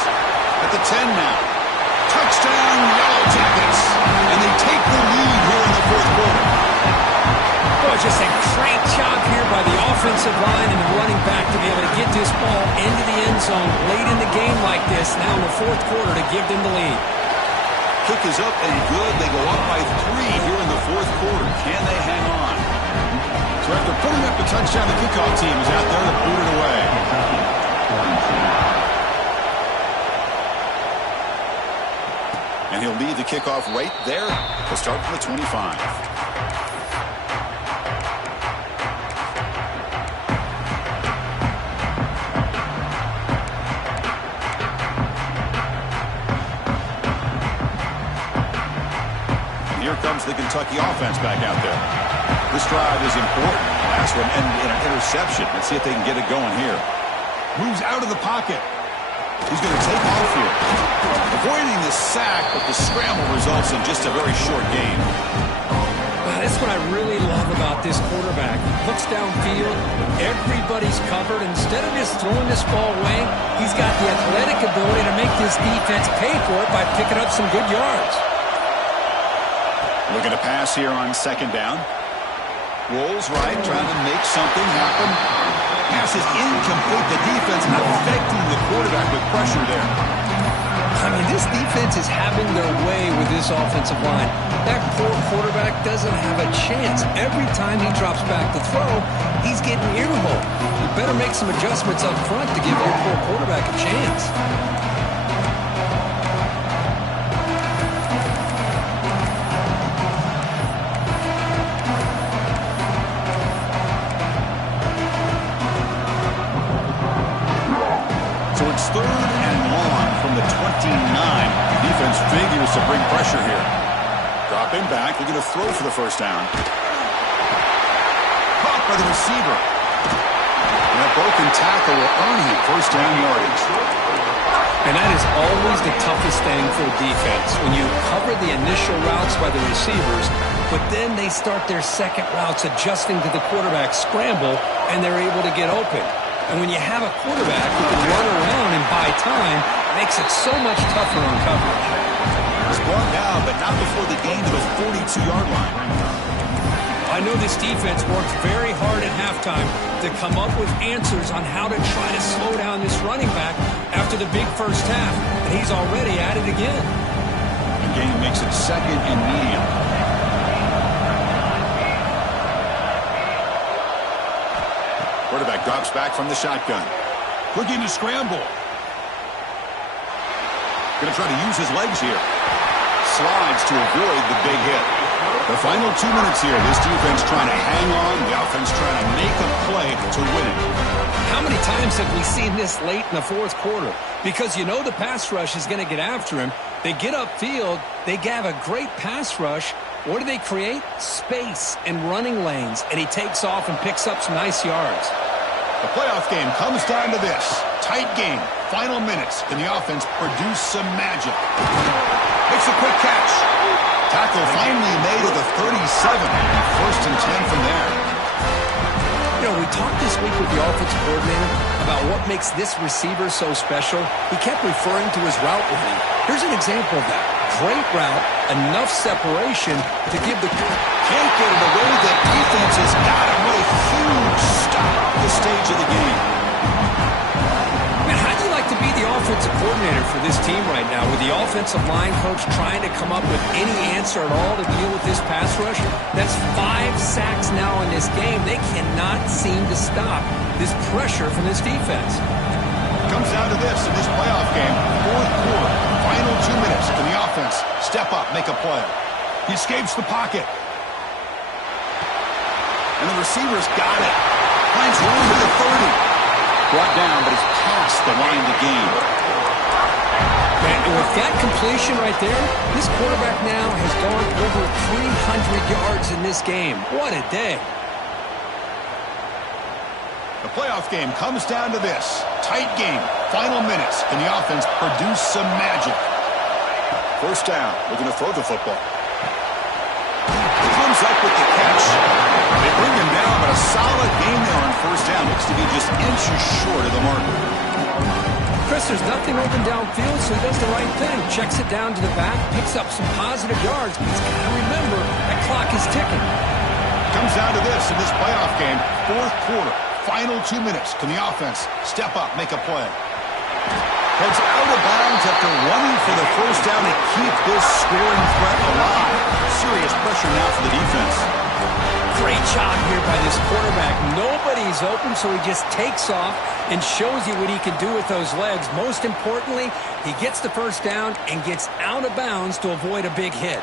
At the 10 now. Touchdown, Yellow Jackets. And they take the lead here in the 4th quarter. Boy, just a great job here by the offensive line and the running back to be able to get this ball into the end zone late in the game like this, now in the 4th quarter, to give them the lead. Kick is up and good. They go up by 3 here in the 4th quarter. Can they hang on? So after putting up the touchdown, the kickoff team is out there to boot it away. And he'll lead the kickoff right there to start from the 25. And here comes the Kentucky offense back out there. This drive is important. Last one ended in an interception. Let's see if they can get it going here. Moves out of the pocket. He's going to take off here. Avoiding the sack, but the scramble results in just a very short gain. That's what I really love about this quarterback. Looks downfield, everybody's covered. Instead of just throwing this ball away, he's got the athletic ability to make this defense pay for it by picking up some good yards. Looking to pass here on 2nd down. Rolls right, trying to make something happen. Pass is incomplete. The defense affecting the quarterback with pressure there. I mean, this defense is having their way with this offensive line. That poor quarterback doesn't have a chance. Every time he drops back to throw, he's getting earmarked. You better make some adjustments up front to give your poor quarterback a chance. So it's 3rd and long from the 29. The defense figures to bring pressure here. Dropping back, they're going to throw for the first down. Caught by the receiver. And that broken tackle will earn him first down yardage. And that is always the toughest thing for a defense, when you cover the initial routes by the receivers, but then they start their second routes adjusting to the quarterback scramble, and they're able to get open. And when you have a quarterback who can run around and buy time, it makes it so much tougher on coverage. It's brought down, but not before the gain to the 42-yard line. I know this defense worked very hard at halftime to come up with answers on how to try to slow down this running back after the big first half, and he's already at it again. The game makes it 2nd and medium. Quarterback drops back from the shotgun. Looking to scramble. Going to try to use his legs here. Slides to avoid the big hit. The final 2 minutes here. This defense trying to hang on. The offense trying to make a play to win it. How many times have we seen this late in the fourth quarter? Because you know the pass rush is going to get after him. They get upfield. They have a great pass rush. What do they create? Space and running lanes. And he takes off and picks up some nice yards. The playoff game comes down to this. Tight game. Final minutes. Can the offense produce some magic? Makes a quick catch. Tackle finally made at the 37. 1st and 10 from there. You know, we talked this week with the offensive coordinator about what makes this receiver so special. He kept referring to his route running. Here's an example of that. Great route, enough separation to give the... Can't get it away. The defense has got him with a huge stop at this stage of the game. Man, how'd you like to be the offensive coordinator for this team right now, with the offensive line coach trying to come up with any answer at all to deal with this pass rush? That's 5 sacks now in this game. They cannot seem to stop this pressure from this defense. Comes down to this in this playoff game. 4th quarter, final 2 minutes. Can the offense step up, make a play? He escapes the pocket. And the receiver's got it. Finds room to the 30. Brought down, but he's past the line to gain. And with that completion right there, this quarterback now has gone over 300 yards in this game. What a day. The playoff game comes down to this. Tight game. Final minutes. Can the offense produce some magic? First down. Looking to throw the football. He comes up with the catch. They bring him down, but a solid game there on first down. Looks to be just inches short of the marker. Chris, there's nothing open downfield, so he does the right thing. Checks it down to the back, picks up some positive yards, but he's got to remember that clock is ticking. Comes down to this in this playoff game. 4th quarter. Final 2 minutes. Can the offense step up, make a play? Heads out of bounds after running for the first down to keep this scoring threat alive. Serious pressure now for the defense. Great job here by this quarterback. Nobody's open, so he just takes off and shows you what he can do with those legs. Most importantly, he gets the first down and gets out of bounds to avoid a big hit.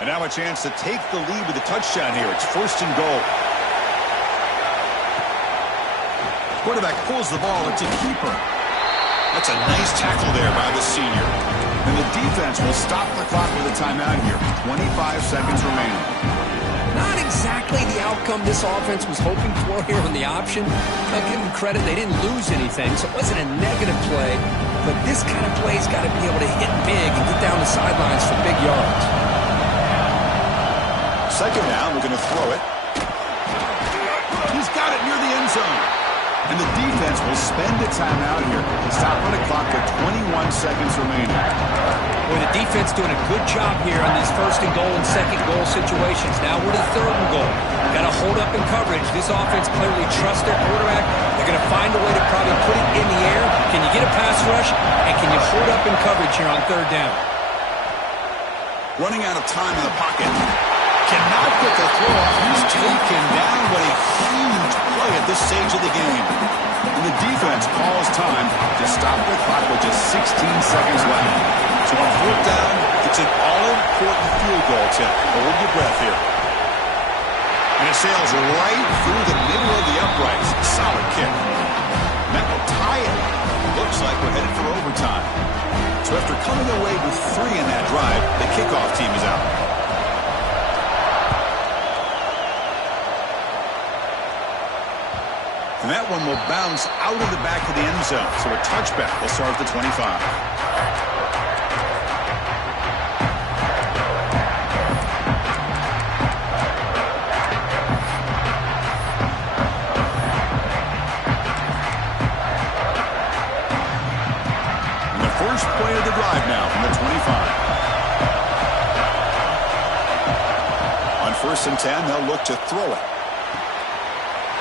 And now a chance to take the lead with a touchdown here. It's 1st and goal. Quarterback pulls the ball. It's a keeper. That's a nice tackle there by the senior. And the defense will stop the clock with a timeout here. 25 seconds remaining. Not exactly the outcome this offense was hoping for here on the option. I'll give them credit. They didn't lose anything, so it wasn't a negative play. But this kind of play's got to be able to hit big and get down the sidelines for big yards. Second down, we're going to throw it. He's got it near the end zone. And the defense will spend a timeout here to stop on the clock with 21 seconds remaining. Well, the defense doing a good job here on these 1st and goal and 2nd goal situations. Now we're to 3rd and goal. Got to hold up in coverage. This offense clearly trusts their quarterback. They're going to find a way to probably put it in the air. Can you get a pass rush? And can you hold up in coverage here on 3rd down? Running out of time in the pocket. Cannot get the throw off. He's taken down, but a huge play at this stage of the game. And the defense calls time to stop the clock with just 16 seconds left. So on 4th down, it's an all-important field goal attempt. Hold your breath here. And a sails right through the middle of the uprights. Solid kick. And that will tie it. Looks like we're headed for overtime. So after coming away with 3 in that drive, the kickoff team is out. And that one will bounce out of the back of the end zone. So a touchback will start at the 25. First play of the drive now from the 25. On 1st and 10, they'll look to throw it.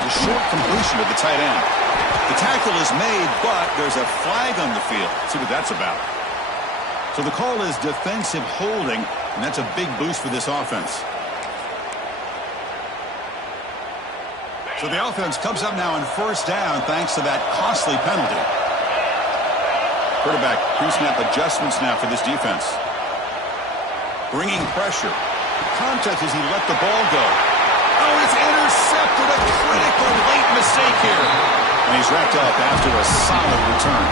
The short completion to the tight end. The tackle is made, but there's a flag on the field. Let's see what that's about. So the call is defensive holding, and that's a big boost for this offense. So the offense comes up now on 1st down thanks to that costly penalty. Quarterback pre-snap adjustments now for this defense. Bringing pressure. Contact as he let the ball go. Oh, it's intercepted. A critical late mistake here. And he's wrapped up after a solid return.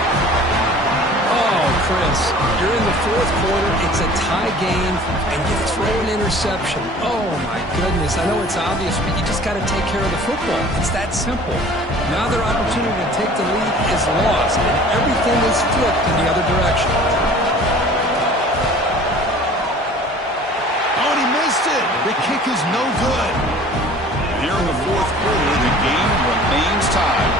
Oh, Chris, you're in the 4th quarter. It's a tie game, and you throw an interception. Oh, my goodness. I know it's obvious, but you just got to take care of the football. It's that simple. Now their opportunity to take the lead is lost, and everything is flipped in the other direction. Oh, and he missed it. The kick is no good. And here in the 4th quarter, the game remains tied.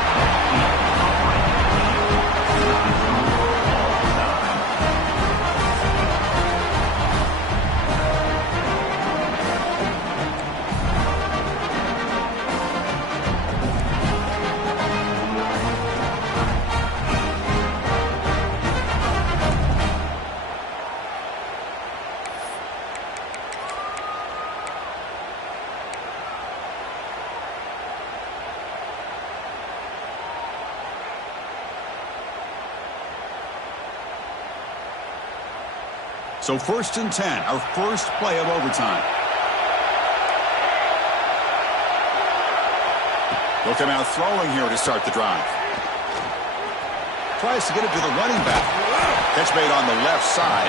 So 1st and 10, our first play of overtime. They'll come out throwing here to start the drive. Tries to get it to the running back. Catch made on the left side.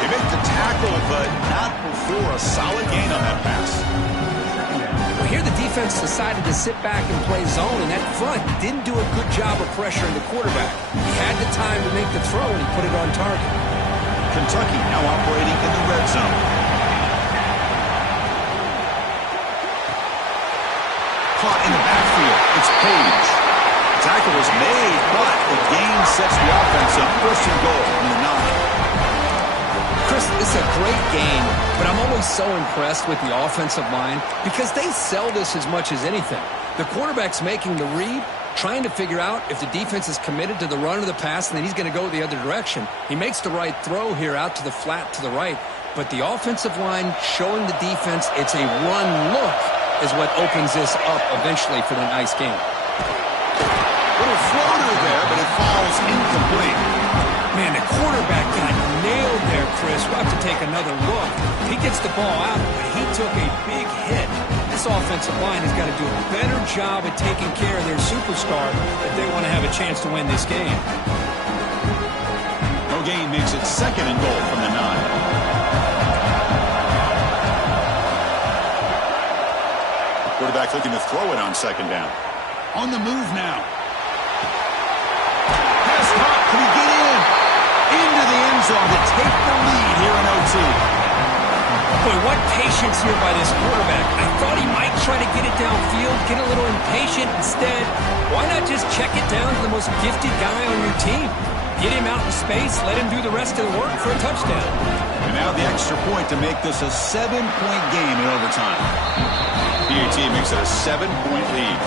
They make the tackle, but not before a solid gain on that pass. Well, here the defense decided to sit back and play zone, and that front didn't do a good job of pressuring the quarterback. He had the time to make the throw, and he put it on target. Kentucky now operating in the red zone. Caught in the backfield. It's Page. Tackle is made, but the gain sets the offense up. 1st and goal from the 9. Chris, it's a great game, but I'm always so impressed with the offensive line because they sell this as much as anything. The quarterback's making the read, trying to figure out if the defense is committed to the run or the pass, and then he's going to go the other direction. He makes the right throw here out to the flat to the right, but the offensive line showing the defense it's a run look is what opens this up eventually for the nice game. Little floater there, but it falls incomplete. Man, the quarterback got nailed there, Chris. We'll have to take another look. He gets the ball out, but he took a big hit. This offensive line has got to do a better job at taking care of their superstar if they want to have a chance to win this game. No gain makes it 2nd and goal from the 9. Quarterback looking to throw it on 2nd down. On the move now. Pass caught. Can he get in? Into the end zone to take the lead here in OT. Boy, what patience here by this quarterback. I thought he might try to get it downfield, get a little impatient. Instead, why not just check it down to the most gifted guy on your team? Get him out in space, let him do the rest of the work for a touchdown. And now the extra point to make this a 7-point game in overtime. PAT makes it a 7-point lead.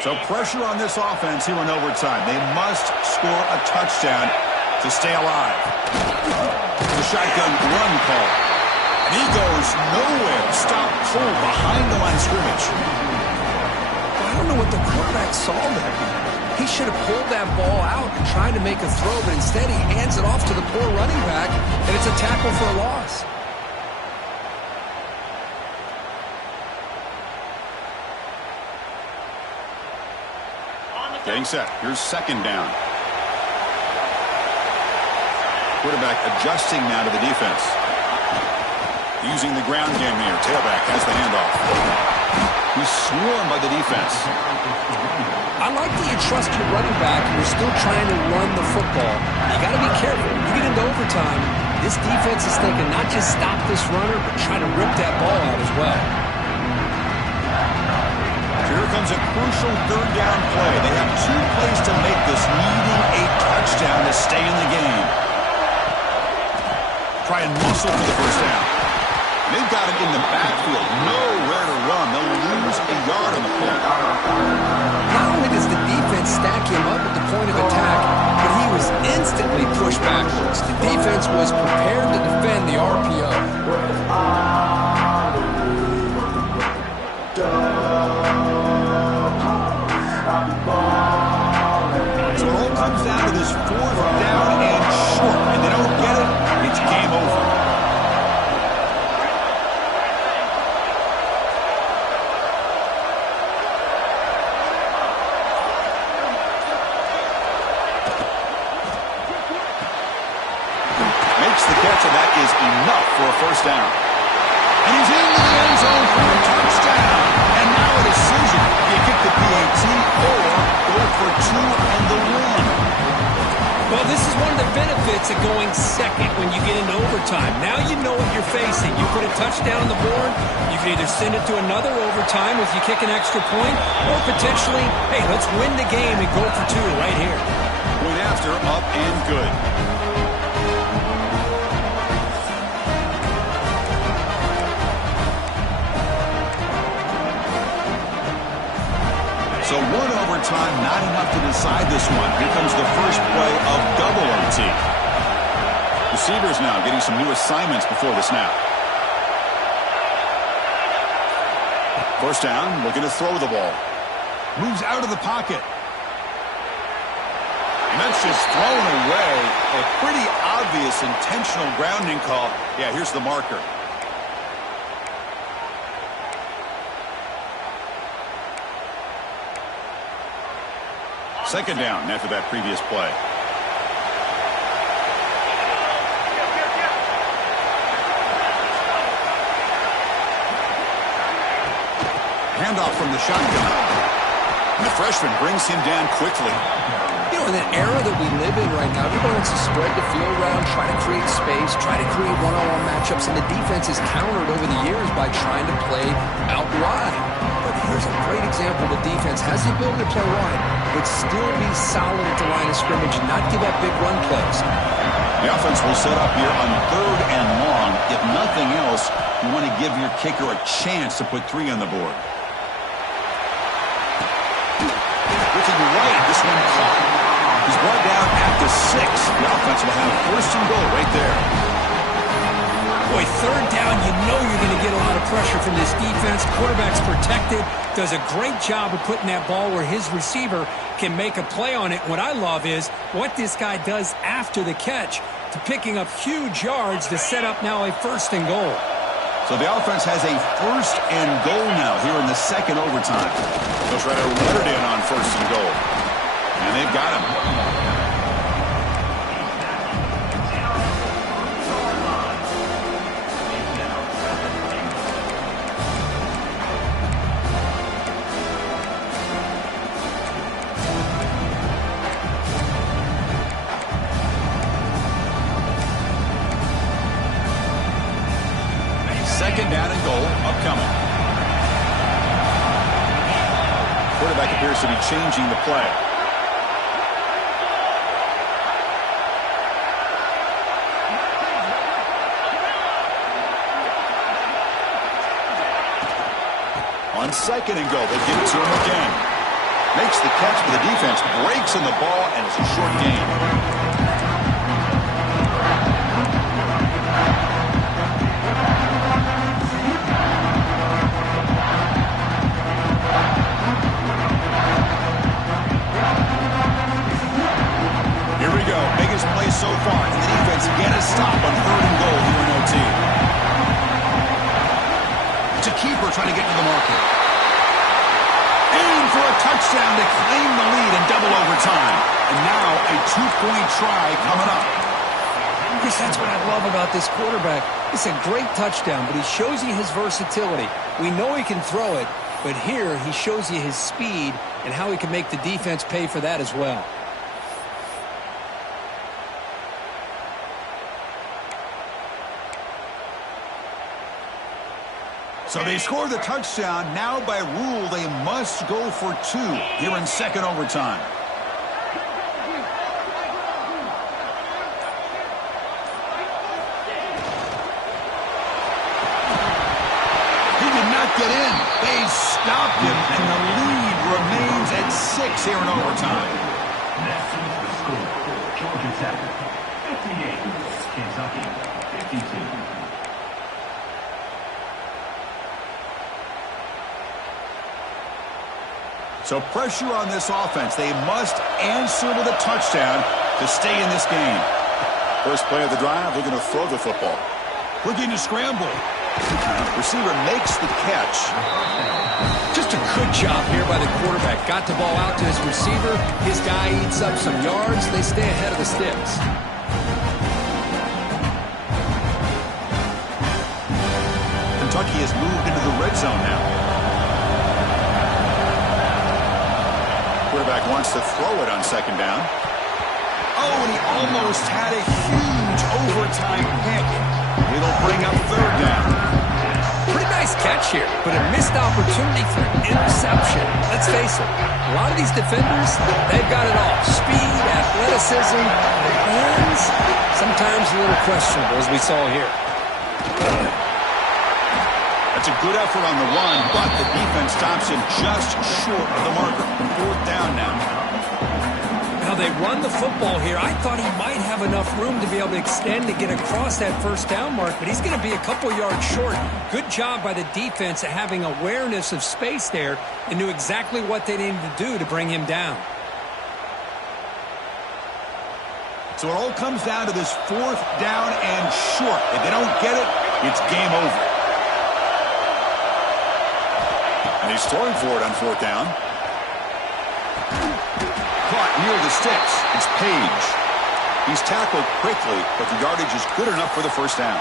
So So pressure on this offense here in overtime. They must score a touchdown to stay alive. The shotgun run call. And he goes nowhere. Stop pull behind the line of scrimmage. I don't know what the quarterback saw there. He should have pulled that ball out and tried to make a throw, but instead he hands it off to the poor running back, and it's a tackle for a loss. Getting set. Here's second down. Quarterback adjusting now to the defense. Using the ground game here. Tailback has the handoff. He's swarmed by the defense. I like that you trust your running back and you're still trying to run the football. You got to be careful. You get into overtime, this defense is thinking not just stop this runner, but try to rip that ball out as well. Here comes a crucial third down play. They have 2 plays to make this, needing a touchdown to stay in the game. Try and muscle for the first down. They've got it in the backfield. Nowhere to run. They'll lose a yard on the play. Not only does the defense stack him up at the point of attack, but he was instantly pushed backwards. The defense was prepared to defend the RPO. So it all comes down to this 4th down and short. And they don't get it, it's game over. Makes the catch, and that is enough for a first down. And he's into the end zone for a touchdown. And now a decision. You kick the PAT or go for 2 and the 1. Well, this is one of the benefits of going second when you get into overtime. Now you know what you're facing. You put a touchdown on the board, you can either send it to another overtime if you kick an extra point, or potentially, hey, let's win the game and go for 2 right here. Point after, up and good. So 1 overtime, not enough to decide this one. Here comes the first play of double OT. Receivers now getting some new assignments before the snap. First down, looking to throw the ball. Moves out of the pocket. And that's just thrown away. A pretty obvious intentional grounding call. Yeah, here's the marker. Second down after that previous play. Handoff from the shotgun. And the freshman brings him down quickly. You know, in an era that we live in right now, everybody wants to spread the field around, try to create space, try to create one-on-one matchups, and the defense is countered over the years by trying to play out wide. But here's a great example. The defense has the ability to play wide, but still be solid at the line of scrimmage and not give up big run plays. The offense will set up here on 3rd and long. If nothing else, you want to give your kicker a chance to put 3 on the board. Looking right, this one caught. He's brought down at the 6. The offense will have 1st and goal right there. Boy, 3rd down, you know you're going to get a lot of pressure from this defense. Quarterback's protected, does a great job of putting that ball where his receiver can make a play on it. What I love is what this guy does after the catch to picking up huge yards to set up now a 1st and goal. So the offense has a 1st and goal now here in the 2nd overtime. They'll try to run it in on 1st and goal. And they've got him. Second down and goal upcoming. Quarterback appears to be changing the play. On 2nd and goal, they give it to him again. Makes the catch, but the defense breaks in the ball, and it's a short gain. Here we go. Biggest play so far. And the defense get a stop on 3rd and goal here in OT. It's a keeper trying to get to the marker. For a touchdown to claim the lead in double overtime. And now a 2-point try coming up. Chris, that's what I love about this quarterback. It's a great touchdown, but he shows you his versatility. We know he can throw it, but here he shows you his speed and how he can make the defense pay for that as well. So they score the touchdown. Now by rule, they must go for 2 here in 2nd overtime. He did not get in. They stopped him, and the lead remains at 6 here in overtime. This is the score for Georgia Tech. 58, Kentucky 52. So pressure on this offense. They must answer with a touchdown to stay in this game. First play of the drive, they're going to throw the football. Looking to scramble. Receiver makes the catch. Just a good job here by the quarterback. Got the ball out to his receiver. His guy eats up some yards. They stay ahead of the sticks. Kentucky has moved into the red zone now. Quarterback wants to throw it on 2nd down. Oh, and he almost had a huge overtime pick. It'll bring up 3rd down. Pretty nice catch here, but a missed opportunity for an interception. Let's face it, a lot of these defenders, they've got it all. Speed, athleticism, hands, sometimes a little questionable, as we saw here. That's a good effort on the run, but the defense stops him just short of the marker. 4th down now. Now they run the football here. I thought he might have enough room to be able to extend to get across that 1st down mark, but he's going to be a couple yards short. Good job by the defense at having awareness of space there and knew exactly what they needed to do to bring him down. So it all comes down to this 4th down and short. If they don't get it, it's game over. And he's throwing for it on 4th down. Caught near the sticks. It's Page. He's tackled quickly, but the yardage is good enough for the 1st down.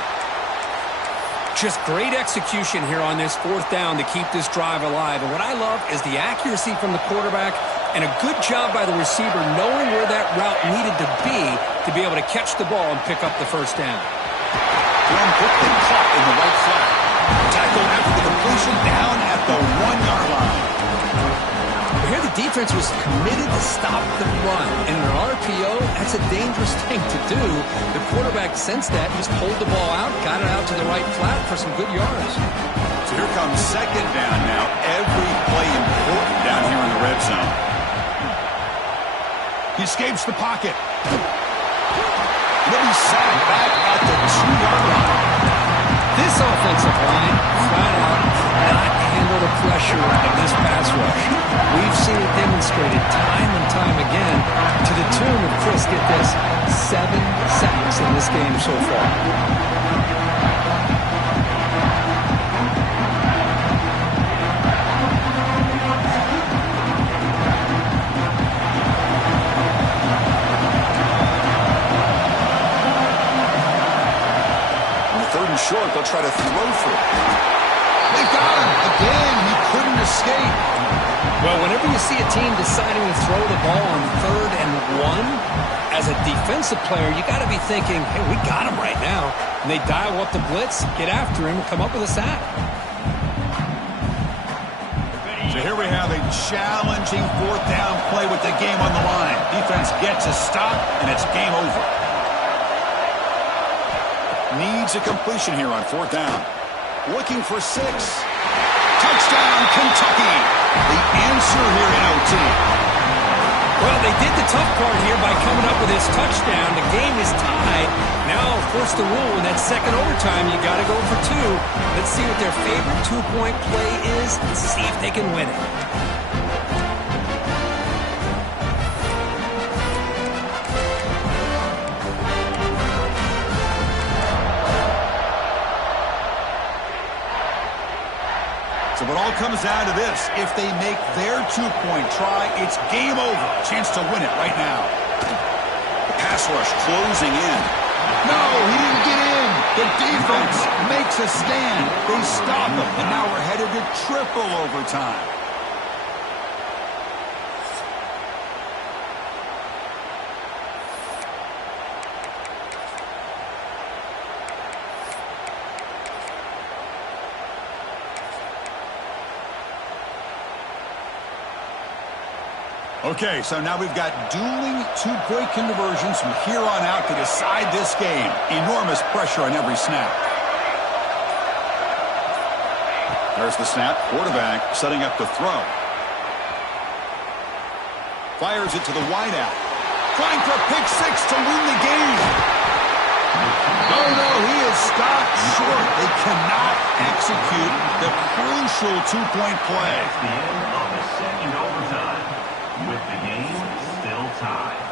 Just great execution here on this 4th down to keep this drive alive. And what I love is the accuracy from the quarterback and a good job by the receiver knowing where that route needed to be able to catch the ball and pick up the 1st down. Thrown quickly, caught in the right flat. Tackled after the completion, down at the 1-yard line. Here the defense was committed to stop the run. And in an RPO, that's a dangerous thing to do. The quarterback sensed that, just pulled the ball out, got it out to the right flat for some good yards. So here comes 2nd down now. Every play important down here in the red zone. He escapes the pocket. He'll be sacked back at the 2-yard line. This offensive line, flat out, cannot handle the pressure of this pass rush. We've seen it demonstrated time and time again to the tune of, Chris, get this, 7 sacks in this game so far. Short, they'll try to throw for it. They got him again. He couldn't escape. Well, whenever you see a team deciding to throw the ball on 3rd and 1, as a defensive player, you got to be thinking, hey, we got him right now. And they dial up the blitz, get after him, and come up with a sack. So here we have a challenging 4th down play with the game on the line. Defense gets a stop, and it's game over. Needs a completion here on 4th down. Looking for 6. Touchdown, Kentucky. The answer here in OT. Well, they did the tough part here by coming up with this touchdown. The game is tied. Now, of course, the rule in that second overtime, you got to go for two. Let's see what their favorite two-point play is and see if they can win it. So it all comes down to this. If they make their two-point try, it's game over. Chance to win it right now. The pass rush closing in. No, he didn't get in. The defense makes a stand. They stop him, and now we're headed to triple overtime. Okay, so now we've got dueling two-point conversions from here on out to decide this game. Enormous pressure on every snap. There's the snap. Quarterback setting up to throw. Fires it to the wideout. Trying for a pick six to win the game. No, he is stopped short. They cannot execute the crucial two-point play. That's the end of the second overtime, with the game still tied.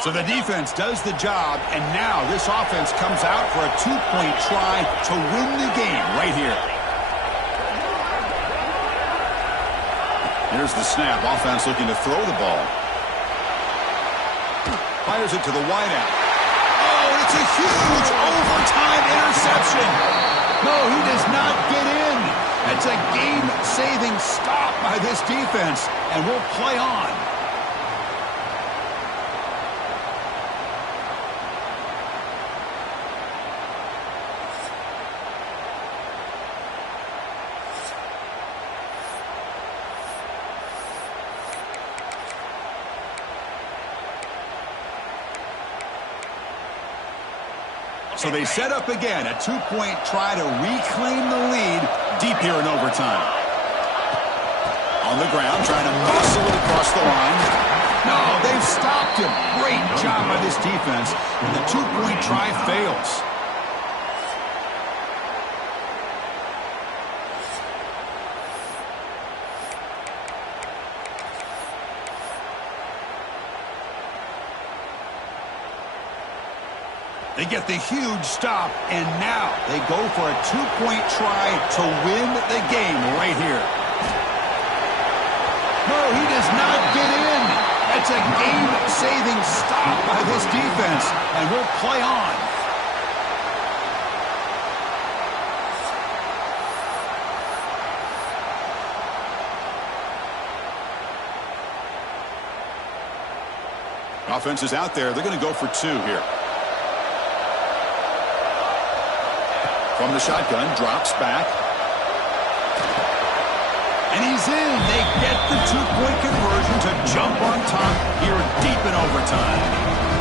So the defense does the job, and now this offense comes out for a two-point try to win the game right here. Here's the snap. Offense looking to throw the ball. Fires it to the wideout. Oh, it's a huge overtime interception. No, he does not get in. That's a game-saving stop by this defense, and we'll play on. So they set up again, a two-point try to reclaim the lead deep here in overtime. On the ground, trying to muscle it across the line. No, they've stopped him. Great job by this defense, and the two-point try fails. They get the huge stop, and now they go for a two-point try to win the game right here. No, he does not get in. That's a game-saving stop by this defense, and we'll play on. Offense is out there. They're going to go for two here. From the shotgun, drops back. And he's in. They get the two-point conversion to jump on top here deep in overtime.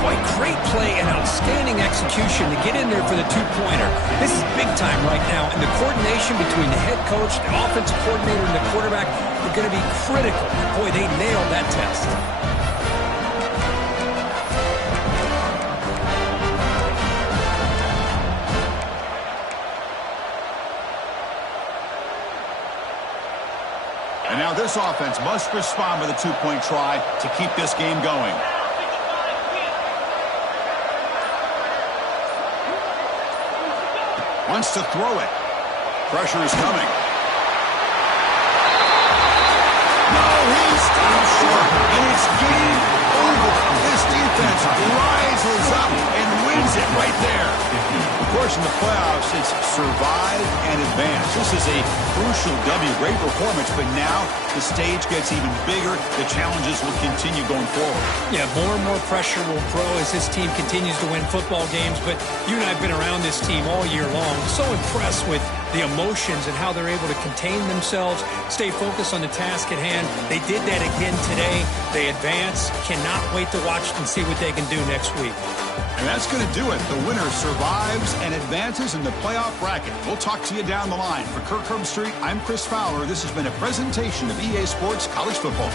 Boy, great play and outstanding execution to get in there for the two-pointer. This is big time right now, and the coordination between the head coach, the offensive coordinator, and the quarterback are going to be critical. Boy, they nailed that test. And now this offense must respond with a two-point try to keep this game going. Wants to throw it. Pressure is coming. No, he stops short, and it's game over. This defense rises up and wins it right there. Of course, course, in the playoffs, it's survive and advance. This is a crucial W. Great performance, but now the stage gets even bigger. The challenges will continue going forward. Yeah, more and more pressure will grow as this team continues to win football games, but you and I have been around this team all year long. So impressed with the emotions and how they're able to contain themselves, stay focused on the task at hand. They did that again today. They advance. Cannot wait to watch and see what they can do next week. And that's going to do it. The winner survives and advances in the playoff bracket. We'll talk to you down the line. For Kirk Herbstreit, I'm Chris Fowler. This has been a presentation of EA Sports College Football.